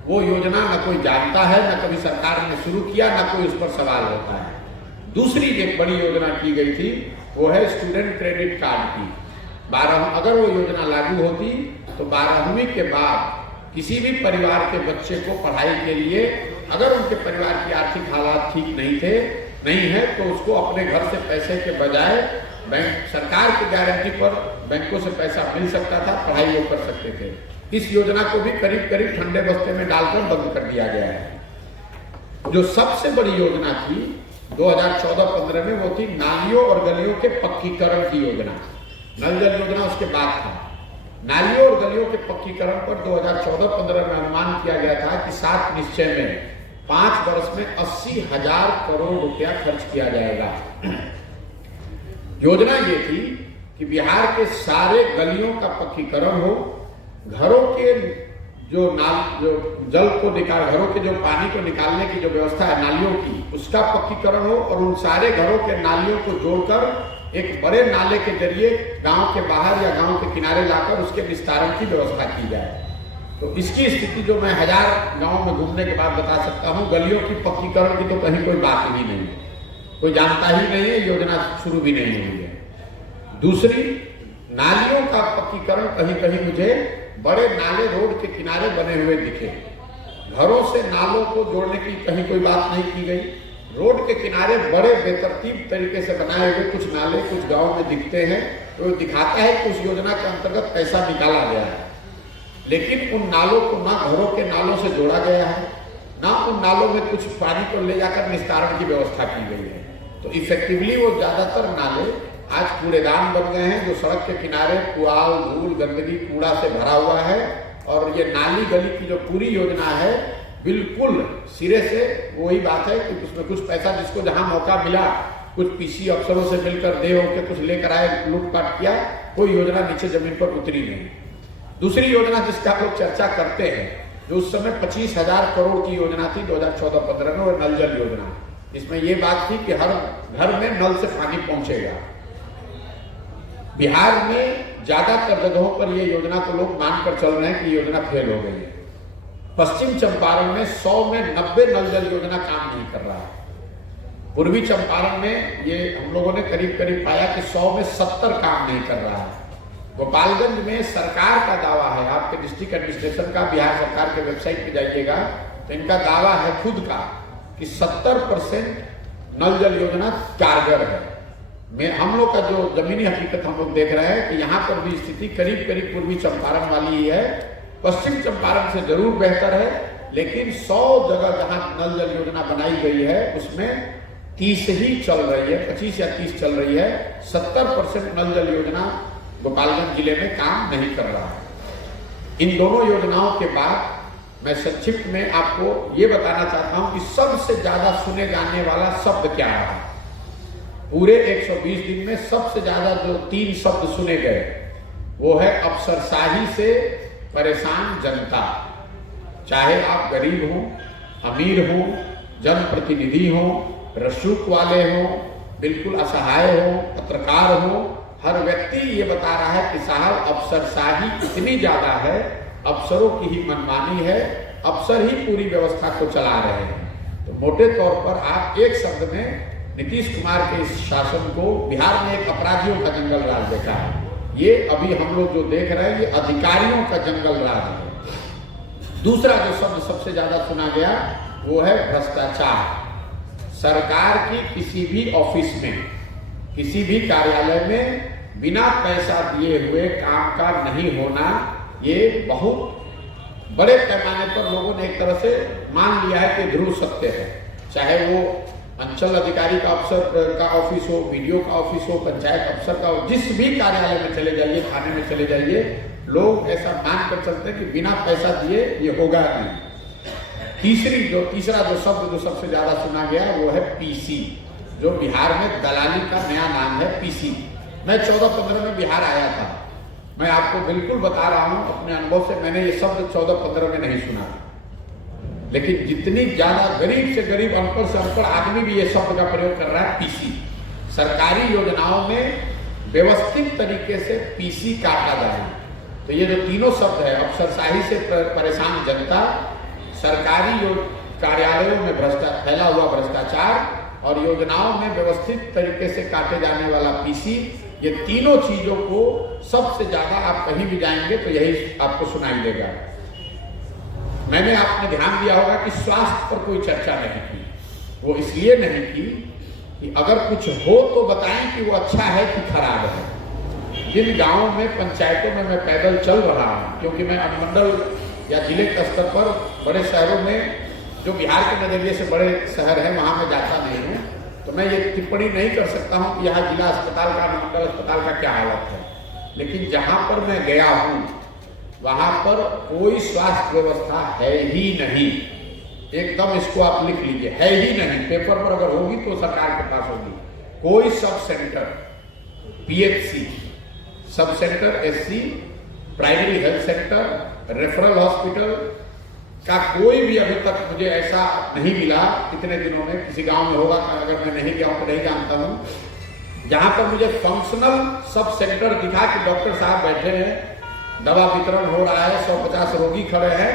वो योजना न कोई जानता है, न कभी सरकार ने शुरू किया, न कोई उस पर सवाल होता है। दूसरी एक बड़ी योजना की गई थी वो है स्टूडेंट क्रेडिट कार्ड की। 12 अगर वो योजना लागू होती तो 12वीं के बाद किसी भी परिवार के बच्चे को पढ़ाई के लिए, अगर उनके परिवार की आर्थिक हालात ठीक नहीं है तो उसको अपने घर से पैसे के बजाय बैंक सरकार की गारंटी पर बैंकों से पैसा मिल सकता था, पढ़ाई वो कर सकते थे। इस योजना को भी करीब ठंडे बस्ते में डालकर बंद कर दिया गया है। जो सबसे बड़ी योजना थी 2014-15 में वो थी नालियों और गलियों के पक्कीकरण की योजना। नल जल योजना उसके बाद था। नालियों और गलियों के पक्कीकरण पर 2014-15 में अनुमान किया गया था कि 7 निश्चय में 5 वर्ष में 80,000 करोड़ रुपया खर्च किया जाएगा। योजना ये थी कि बिहार के सारे गलियों का पक्कीकरण हो, घरों के जो जल को घरों के जो पानी को निकालने की जो व्यवस्था है नालियों की, उसका पक्कीकरण हो और उन सारे घरों के नालियों को जोड़कर एक बड़े नाले के जरिए गांव के बाहर या गांव के किनारे लाकर उसके विस्तारण की व्यवस्था की जाए। तो इसकी स्थिति जो मैं 1000 गांव में घूमने के बाद बता सकता हूं, गलियों की पक्कीकरण की तो कहीं कोई बात ही नहीं है, कोई जानता ही नहीं है, योजना शुरू भी नहीं हुई है। दूसरी, नालियों का पक्कीकरण कहीं कहीं मुझे बड़े नाले रोड के किनारे बने हुए दिखे। घरों से नालों को जोड़ने की कहीं कोई बात नहीं की गई। रोड के किनारे बड़े बेतरतीब तरीके से बनाए हुए कुछ नाले कुछ गांव में दिखते हैं, तो दिखाता है कि उस योजना के अंतर्गत पैसा निकाला गया है, लेकिन उन नालों को ना घरों के नालों से जोड़ा गया है, ना उन नालों में कुछ पानी को ले जाकर निस्तारण की व्यवस्था की गई है। तो इफेक्टिवली वो ज्यादातर नाले आज कूड़ेदान बन गए हैं, जो सड़क के किनारे पुआल, धूल, गंदगी, कूड़ा से भरा हुआ है। और ये नाली गली की जो पूरी योजना है बिल्कुल सिरे से वही बात है कि उसमें कुछ पैसा जिसको जहां मौका मिला कुछ पीसी अफसरों से मिलकर दे होके कुछ लेकर आए, लूटपाट किया, कोई योजना नीचे जमीन पर उतरी नहीं। दूसरी योजना जिसका आप लोग चर्चा करते हैं, जो उस समय 25,000 करोड़ की योजना थी 2014-15 में, वो नल जल योजना। इसमें यह बात थी कि हर घर में नल से पानी पहुंचेगा। बिहार में ज्यादातर जगहों पर यह योजना को लोग मानकर चल रहे हैं कि योजना फेल हो गई है। पश्चिम चंपारण में 100 में 90 नल जल योजना काम नहीं कर रहा है। पूर्वी चंपारण में ये हम लोगों ने करीब पाया कि 100 में 70 काम नहीं कर रहा है। गोपालगंज में सरकार का दावा है, आपके डिस्ट्रिक्ट एडमिनिस्ट्रेशन का, बिहार सरकार के वेबसाइट पे जाइएगा तो इनका दावा है खुद का कि 70% नल जल योजना कारगर है। हम लोग का जो जमीनी हकीकत हम लोग देख रहे हैं कि यहाँ पर भी स्थिति करीब करीब पूर्वी चंपारण वाली ही है। पश्चिम चंपारण से जरूर बेहतर है, लेकिन 100 जगह जहाँ नल जल योजना बनाई गई है उसमें 30 ही चल रही है, 25 या 30 चल रही है। 70% नल जल योजना गोपालगंज जिले में काम नहीं कर रहा है। इन दोनों योजनाओं के बाद मैं संक्षिप्त में आपको ये बताना चाहता हूं कि सबसे ज्यादा सुने जाने वाला शब्द क्या है। पूरे 120 दिन में सबसे ज्यादा जो 3 शब्द सुने गए वो है अफसरशाही से परेशान जनता। चाहे आप गरीब हो, अमीर हो, जनप्रतिनिधि हो, रसूख वाले हो, बिल्कुल असहाय हो, पत्रकार हो, हर व्यक्ति ये बता रहा है कि साहब अफसरशाही इतनी ज्यादा है, अफसरों की ही मनमानी है, अफसर ही पूरी व्यवस्था को चला रहे हैं। तो मोटे तौर पर आप एक शब्द में नीतीश कुमार के इस शासन को बिहार में एक अपराधियों का जंगल राज देखा है। ये अभी हम लोग जो देख रहे हैं ये अधिकारियों का जंगल राज है। दूसरा जो शब्द सबसे ज्यादा सुना गया वो है भ्रष्टाचार। सरकार की किसी भी ऑफिस में, किसी भी कार्यालय में बिना पैसा दिए हुए काम का नहीं होना, ये बहुत बड़े पैमाने पर लोगों ने एक तरह से मान लिया है कि ध्रुव सत्य है। चाहे वो अंचल अधिकारी का अफसर का ऑफिस हो, वीडियो का ऑफिस हो, पंचायत अफसर का हो, जिस भी कार्यालय में चले जाइए, थाने में चले जाइए, लोग ऐसा मान कर चलते हैं कि बिना पैसा दिए ये होगा नहीं। तीसरा जो शब्द जो सबसे ज्यादा सुना गया वो है पीसी, जो बिहार में दलाली का नया नाम है पीसी। मैं 14-15 में बिहार आया था, मैं आपको बिल्कुल बता रहा हूं अपने अनुभव से, मैंने ये शब्द 14-15 में नहीं सुना। लेकिन जितनी ज्यादा गरीब से गरीब, अनपढ़ से अनपढ़ आदमी भी ये शब्द का प्रयोग कर रहा है पीसी। सरकारी योजनाओं में व्यवस्थित तरीके से पीसी काटा जाए। तो ये जो तीनों शब्द है, अफसरशाही से परेशान जनता, सरकारी कार्यालयों में फैला हुआ भ्रष्टाचार और योजनाओं में व्यवस्थित तरीके से काटे जाने वाला पीसी, ये तीनों चीजों को सबसे ज्यादा आप कहीं भी जाएंगे तो यही आपको सुनाई देगा। मैंने आपने ध्यान दिया होगा कि स्वास्थ्य पर कोई चर्चा नहीं की। वो इसलिए नहीं की कि अगर कुछ हो तो बताएं कि वो अच्छा है कि खराब है। जिन गांवों में, पंचायतों में मैं पैदल चल रहा हूं, क्योंकि मैं अनुमंडल या जिले के स्तर पर बड़े शहरों में, जो बिहार के नजरिए से बड़े शहर हैं, वहां मैं जाता नहीं हूँ, तो मैं ये टिप्पणी नहीं कर सकता हूँ कि यहाँ जिला अस्पताल का, अनुमंडल अस्पताल का क्या हालत है। लेकिन जहां पर मैं गया हूँ वहां पर कोई स्वास्थ्य व्यवस्था है ही नहीं। एकदम इसको आप लिख लीजिए, है ही नहीं। पेपर पर अगर होगी तो सरकार के पास होगी। कोई sub centre, PHC, sub centre, SC, primary health centre, referral hospital का कोई भी अभी तक मुझे ऐसा नहीं मिला इतने दिनों में। किसी गांव में होगा, अगर मैं नहीं गया हूं तो नहीं जानता हूं, जहां पर मुझे फंक्शनल सब सेंटर दिखा कि डॉक्टर साहब बैठे हैं, दवा वितरण हो रहा है, 150 रोगी खड़े हैं।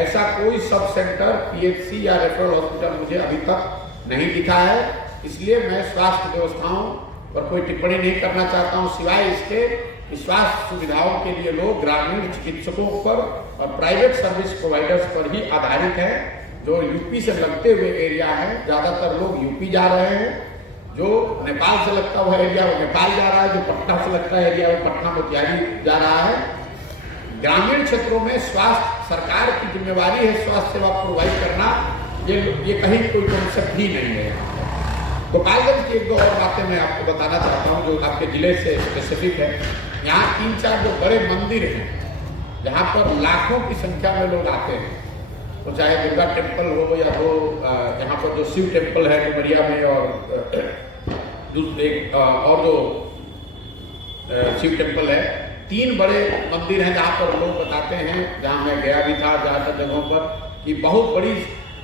ऐसा कोई सब सेंटर, पीएचसी या रेफरल हॉस्पिटल मुझे अभी तक नहीं दिखा है। इसलिए मैं स्वास्थ्य व्यवस्थाओं पर कोई टिप्पणी नहीं करना चाहता हूं, सिवाय इसके कि स्वास्थ्य सुविधाओं के लिए लोग ग्रामीण चिकित्सकों पर और प्राइवेट सर्विस प्रोवाइडर्स पर ही आधारित है। जो यूपी से लगते हुए एरिया है, ज्यादातर लोग यूपी जा रहे हैं। जो नेपाल से लगता हुआ एरिया वो नेपाल जा रहा है, जो पटना से लगता है एरिया वो पटना मोतिहारी जा रहा है। ग्रामीण क्षेत्रों में स्वास्थ्य सरकार की जिम्मेवारी है, स्वास्थ्य सेवा प्रोवाइड करना, ये कहीं कोई कॉन्सेप्ट ही नहीं है। गोपालगंज की 1-2 और बातें मैं आपको बताना चाहता हूँ जो आपके जिले से स्पेसिफिक है। यहाँ 3-4 जो बड़े मंदिर हैं जहाँ पर लाखों की संख्या में लोग आते हैं, तो चाहे दुर्गा टेम्पल हो या हो यहाँ पर जो शिव टेम्पल है डुमरिया में, और जो शिव टेम्पल है, 3 बड़े मंदिर हैं जहाँ पर लोग बताते हैं, जहाँ मैं गया भी था ज़्यादातर जगहों पर, कि बहुत बड़ी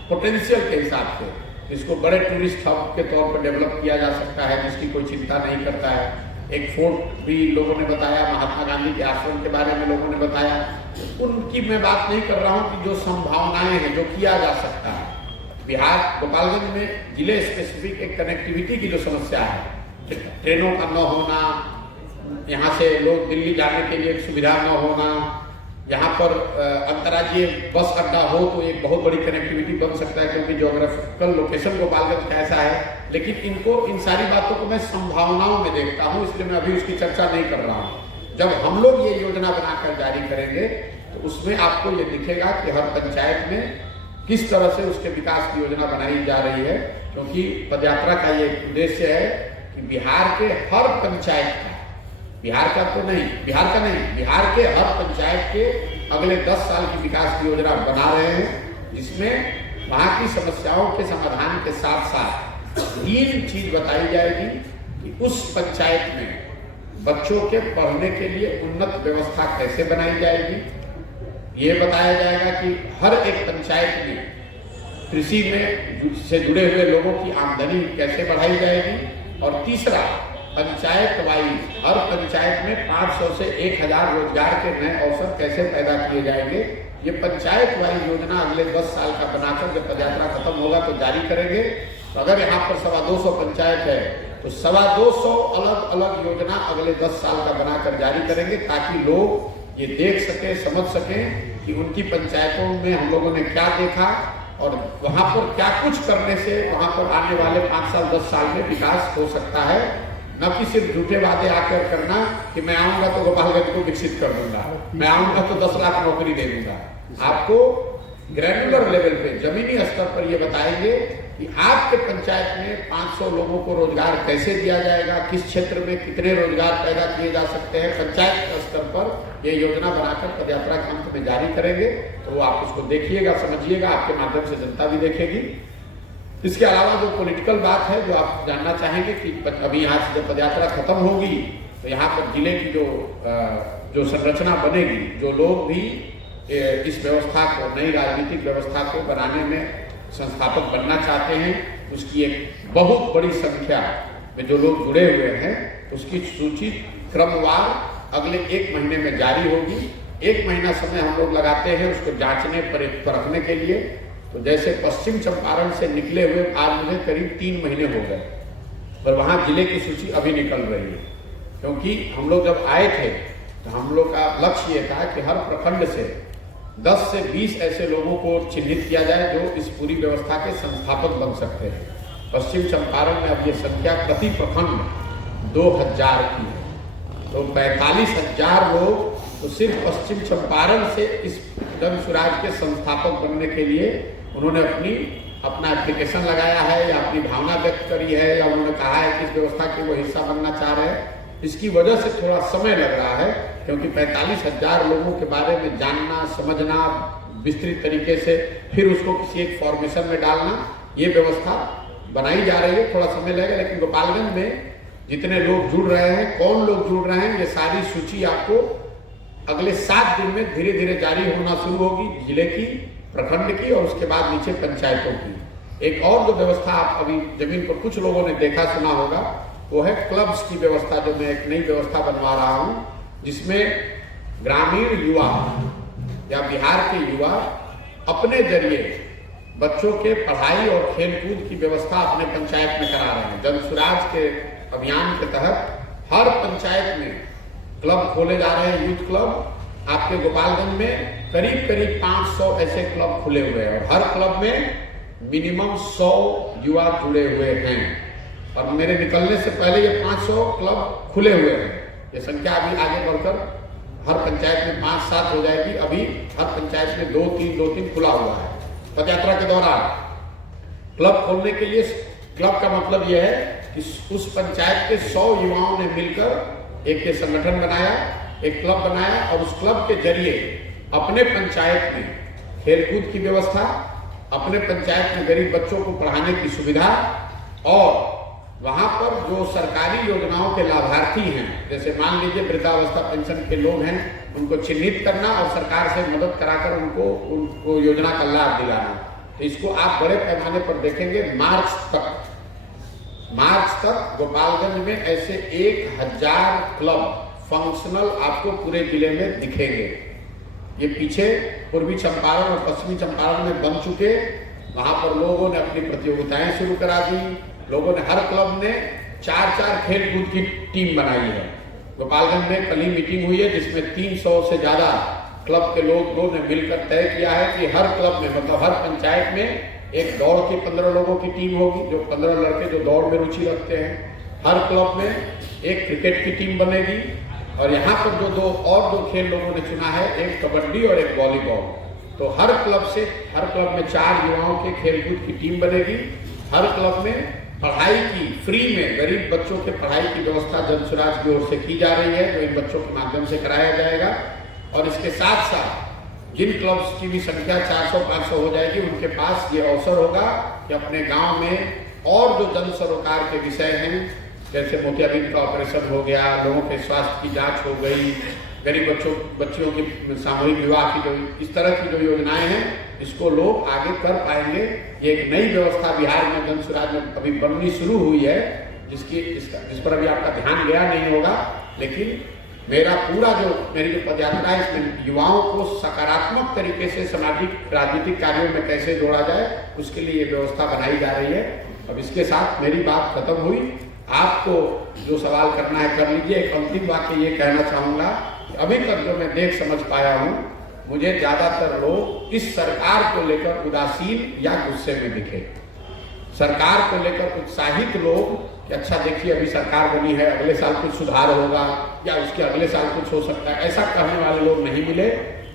पोटेंशियल के हिसाब से इसको बड़े टूरिस्ट हब के तौर पर डेवलप किया जा सकता है, जिसकी कोई चिंता नहीं करता है। एक फोर्ट भी लोगों ने बताया, महात्मा गांधी के आश्रम के बारे में लोगों ने बताया। उनकी मैं बात नहीं कर रहा हूँ कि जो संभावनाएं हैं, जो किया जा सकता है। बिहार गोपालगंज में जिले स्पेसिफिक एक कनेक्टिविटी की जो समस्या है, ट्रेनों का न होना, यहाँ से लोग दिल्ली जाने के लिए सुविधा न होना, यहाँ पर अंतर्राज्यीय बस अड्डा हो तो एक बहुत बड़ी कनेक्टिविटी बन सकता है, क्योंकि ज्योग्राफिकल लोकेशन गोपालगंज का ऐसा है। लेकिन इन सारी बातों को मैं संभावनाओं में देखता हूँ, इसलिए मैं अभी उसकी चर्चा नहीं कर रहा हूँ। जब हम लोग ये योजना बनाकर जारी करेंगे तो उसमें आपको ये दिखेगा कि हर पंचायत में किस तरह से उसके विकास की योजना बनाई जा रही है। क्योंकि पदयात्रा का ये उद्देश्य है कि बिहार के हर पंचायत का, बिहार के हर पंचायत के अगले 10 साल की विकास की योजना बना रहे हैं, जिसमें वहाँ की समस्याओं के समाधान के साथ साथ 3 चीज बताई जाएगी कि उस पंचायत में बच्चों के पढ़ने के लिए उन्नत व्यवस्था कैसे बनाई जाएगी। ये बताया जाएगा कि हर एक पंचायत में कृषि में से जुड़े हुए लोगों की आमदनी कैसे बढ़ाई जाएगी। और तीसरा, पंचायत वाइज हर पंचायत में 500 से 1000 रोजगार के नए अवसर कैसे पैदा किए जाएंगे। ये पंचायत वाइज योजना अगले 10 साल का बनाकर जब पदयात्रा खत्म होगा तो जारी करेंगे। तो अगर यहाँ पर 225 पंचायत है तो 225 अलग अलग योजना अगले 10 साल का बनाकर जारी करेंगे, ताकि लोग ये देख सके, समझ सके कि उनकी पंचायतों में हम लोगों ने क्या देखा और वहाँ पर क्या कुछ करने से वहाँ पर आने वाले 5 साल 10 साल में विकास हो सकता है। न कि सिर्फ झूठे वादे आकर करना कि मैं आऊंगा तो गोपालगंज को विकसित कर दूंगा, मैं आऊंगा तो 10 लाख नौकरी दे दूंगा। आपको ग्रैनुलर लेवल पे, जमीनी स्तर पर ये बताएंगे कि आपके पंचायत में 500 लोगों को रोजगार कैसे दिया जाएगा, किस क्षेत्र में कितने रोजगार पैदा किए जा सकते हैं। पंचायत स्तर पर ये योजना बनाकर पदयात्रा के अंत में जारी करेंगे। तो वो आप उसको देखिएगा, समझिएगा, आपके माध्यम से जनता भी देखेगी। इसके अलावा जो पॉलिटिकल बात है जो आप जानना चाहेंगे कि अभी यहाँ से जब पदयात्रा खत्म होगी तो यहाँ पर जिले की जो संरचना बनेगी, जो लोग भी इस व्यवस्था को, नई राजनीतिक व्यवस्था को बनाने में संस्थापक बनना चाहते हैं, उसकी एक बहुत बड़ी संख्या में जो लोग जुड़े हुए हैं, उसकी सूची क्रमवार अगले 1 महीने में जारी होगी। 1 महीना समय हम लोग लगाते हैं उसको जांचने परखने के लिए। तो जैसे पश्चिम चंपारण से निकले हुए आज मुझे करीब 3 महीने हो गए, पर वहाँ जिले की सूची अभी निकल रही है। क्योंकि हम लोग जब आए थे तो हम लोग का लक्ष्य ये था कि हर प्रखंड से 10 से 20 ऐसे लोगों को चिन्हित किया जाए जो इस पूरी व्यवस्था के संस्थापक बन सकते हैं। पश्चिम चंपारण में अब ये संख्या प्रति प्रखंड 2000 की है, तो 45,000 लोग तो सिर्फ पश्चिम चंपारण से इस जन स्वराज के संस्थापक बनने के लिए उन्होंने अपना एप्लीकेशन लगाया है या अपनी भावना व्यक्त करी है या उन्होंने कहा है कि इस व्यवस्था के वो हिस्सा बनना चाह रहे हैं। इसकी वजह से थोड़ा समय लग रहा है, क्योंकि 45,000 लोगों के बारे में जानना, समझना, विस्तृत तरीके से फिर उसको किसी एक फॉर्मेशन में डालना, ये व्यवस्था बनाई जा रही है। थोड़ा समय लगेगा, लेकिन गोपालगंज में जितने लोग जुड़ रहे हैं, कौन लोग जुड़ रहे हैं, ये सारी सूची आपको अगले 7 दिन में धीरे धीरे जारी होना शुरू होगी, जिले की, प्रखंड की और उसके बाद नीचे पंचायतों की। एक और जो व्यवस्था आप अभी जमीन पर कुछ लोगों ने देखा सुना होगा, वो है क्लब्स की व्यवस्था, जो मैं एक नई व्यवस्था बनवा रहा हूँ, जिसमें ग्रामीण युवा या बिहार के युवा अपने जरिए बच्चों के पढ़ाई और खेलकूद की व्यवस्था अपने पंचायत में करा रहे हैं। जन स्वराज के अभियान के तहत हर पंचायत में क्लब खोले जा रहे हैं, यूथ क्लब। आपके गोपालगंज में करीब 500 ऐसे क्लब खुले हुए हैं और हर क्लब में मिनिमम 100 युवा जुड़े हुए हैं। और मेरे निकलने से पहले ये 500 क्लब खुले हुए हैं। ये संख्या अभी आगे बढ़कर हर पंचायत में 5-7 हो जाएगी। अभी हर पंचायत में 2-3 खुला हुआ है। पदयात्रा के दौरान क्लब खोलने के लिए, क्लब का मतलब यह है कि उस पंचायत के 100 युवाओं ने मिलकर एक ये संगठन बनाया, एक क्लब बनाया और उस क्लब के जरिए अपने पंचायत में खेलकूद की व्यवस्था, अपने पंचायत में गरीब बच्चों को पढ़ाने की सुविधा और वहां पर जो सरकारी योजनाओं के लाभार्थी हैं, जैसे मान लीजिए वृद्धावस्था पेंशन के लोग हैं, उनको चिन्हित करना और सरकार से मदद कराकर उनको योजना का लाभ दिलाना। तो इसको आप बड़े पैमाने पर देखेंगे। मार्च तक गोपालगंज में ऐसे 1000 क्लब फंक्शनल आपको पूरे जिले में दिखेंगे। ये पीछे पूर्वी चंपारण और पश्चिमी चंपारण में बन चुके, वहां पर लोगों ने अपनी प्रतियोगिताएं शुरू करा दी। लोगों ने, हर क्लब ने 4-4 खेलकूद की टीम बनाई है। गोपालगंज में कल ही मीटिंग हुई है जिसमें 300 से ज्यादा क्लब के लोगों ने मिलकर तय किया है कि हर क्लब में, मतलब हर पंचायत में एक दौड़ की 15 लोगों की टीम होगी, जो 15 लड़के जो दौड़ में रुचि रखते हैं। हर क्लब में एक क्रिकेट की टीम बनेगी और यहाँ पर जो दो खेल लोगों ने चुना है, एक कबड्डी और एक वॉलीबॉल। तो हर क्लब में 4 युवाओं के खेलकूद की टीम बनेगी। हर क्लब में पढ़ाई की फ्री में गरीब बच्चों के पढ़ाई की व्यवस्था जन स्वराज की ओर से की जा रही है, जो इन बच्चों के माध्यम से कराया जाएगा। और इसके साथ साथ जिन क्लब्स की भी संख्या 400-500 हो जाएगी, उनके पास ये अवसर होगा कि अपने गांव में और जो जन सरोकार के विषय हैं, जैसे मोतियाबिंद का ऑपरेशन हो गया, लोगों के स्वास्थ्य की जांच हो गई, गरीब बच्चियों की सामूहिक विवाह की, जो इस तरह की जो योजनाएं हैं, इसको लोग आगे कर पाएंगे। ये एक नई व्यवस्था बिहार में जन स्वराज में अभी बननी शुरू हुई है, जिस पर अभी आपका ध्यान गया नहीं होगा। लेकिन मेरी जो पदयात्रा है, इसमें युवाओं को सकारात्मक तरीके से सामाजिक राजनीतिक कार्यों में कैसे जोड़ा जाए, उसके लिए ये व्यवस्था बनाई जा रही है। अब इसके साथ मेरी बात खत्म हुई। आपको जो सवाल करना है कर लीजिए। एक अंतिम वाक्य ये कहना चाहूंगा, अभी तक जो मैं देख समझ पाया हूँ, मुझे ज्यादातर लोग इस सरकार को लेकर उदासीन या गुस्से में दिखे। सरकार को लेकर उत्साहित लोग कि अच्छा देखिए अभी सरकार बनी है, अगले साल कुछ सुधार होगा या उसके अगले साल कुछ हो सकता है, ऐसा कहने वाले लोग नहीं मिले।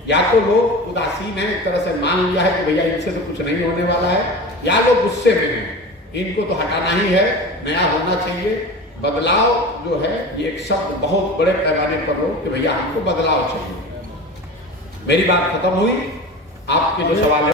या तो लोग उदासीन हैं, एक तरह से मान लिया है कि भैया इनसे तो कुछ नहीं होने वाला है, या लोग गुस्से में हैं, इनको तो हटाना ही है, नया होना चाहिए। बदलाव जो है ये एक शब्द बहुत बड़े पैमाने पर हो कि भैया हमको बदलाव चाहिए। मेरी बात खत्म हुई। आपके जो सवाल है